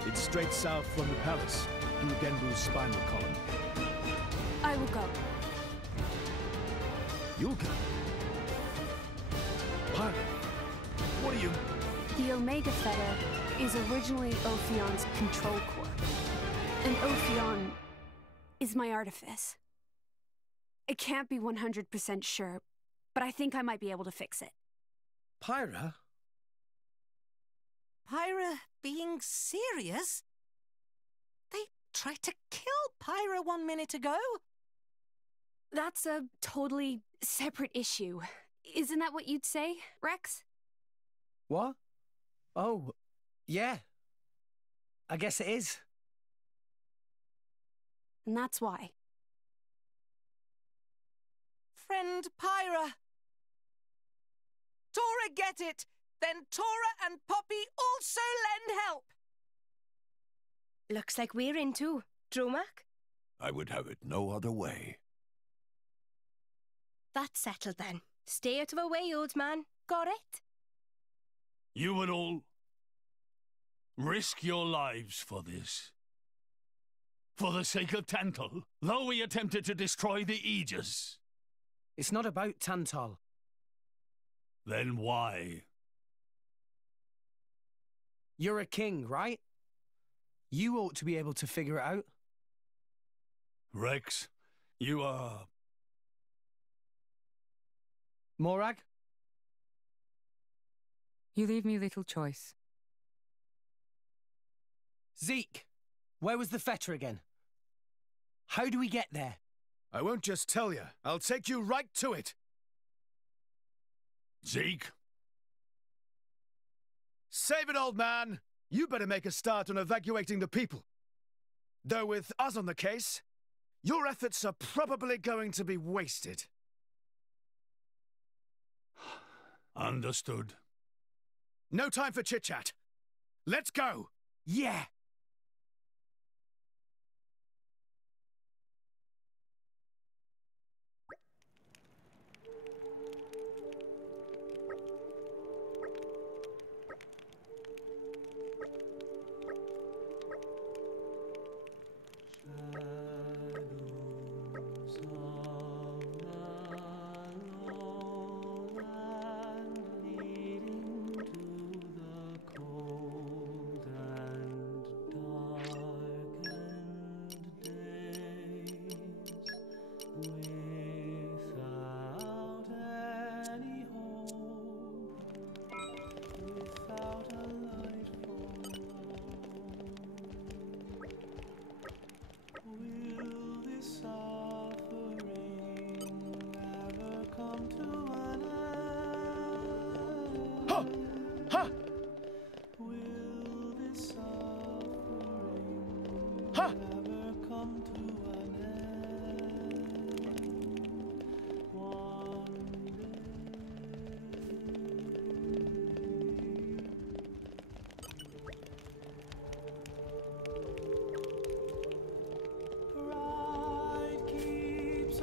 It's straight south from the palace, through Genbu's spinal column. I will go. You'll go? Pyra, what are you... The Omega Theta is originally Ophion's control core. And Ophion is my artifice. I can't be 100% sure, but I think I might be able to fix it. Pyra? Pyra being serious? They tried to kill Pyra 1 minute ago. That's a totally separate issue. Isn't that what you'd say, Rex? What? Oh, yeah. I guess it is. And that's why. Friend Pyra. Torna get it! Then Torna and Poppy also lend help! Looks like we're in too. Dromak? I would have it no other way. That's settled then. Stay out of our way, old man. Got it? You would all risk your lives for this. For the sake of Tantal, though we attempted to destroy the Aegis. It's not about Tantal. Then why? You're a king, right? You ought to be able to figure it out. Rex, you are... Morag? You leave me little choice. Zeke, where was the Feta again? How do we get there? I won't just tell you. I'll take you right to it. Zeke? Save it, old man. You better make a start on evacuating the people. Though with us on the case, your efforts are probably going to be wasted. Understood. No time for chit-chat. Let's go! Yeah!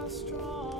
Strong.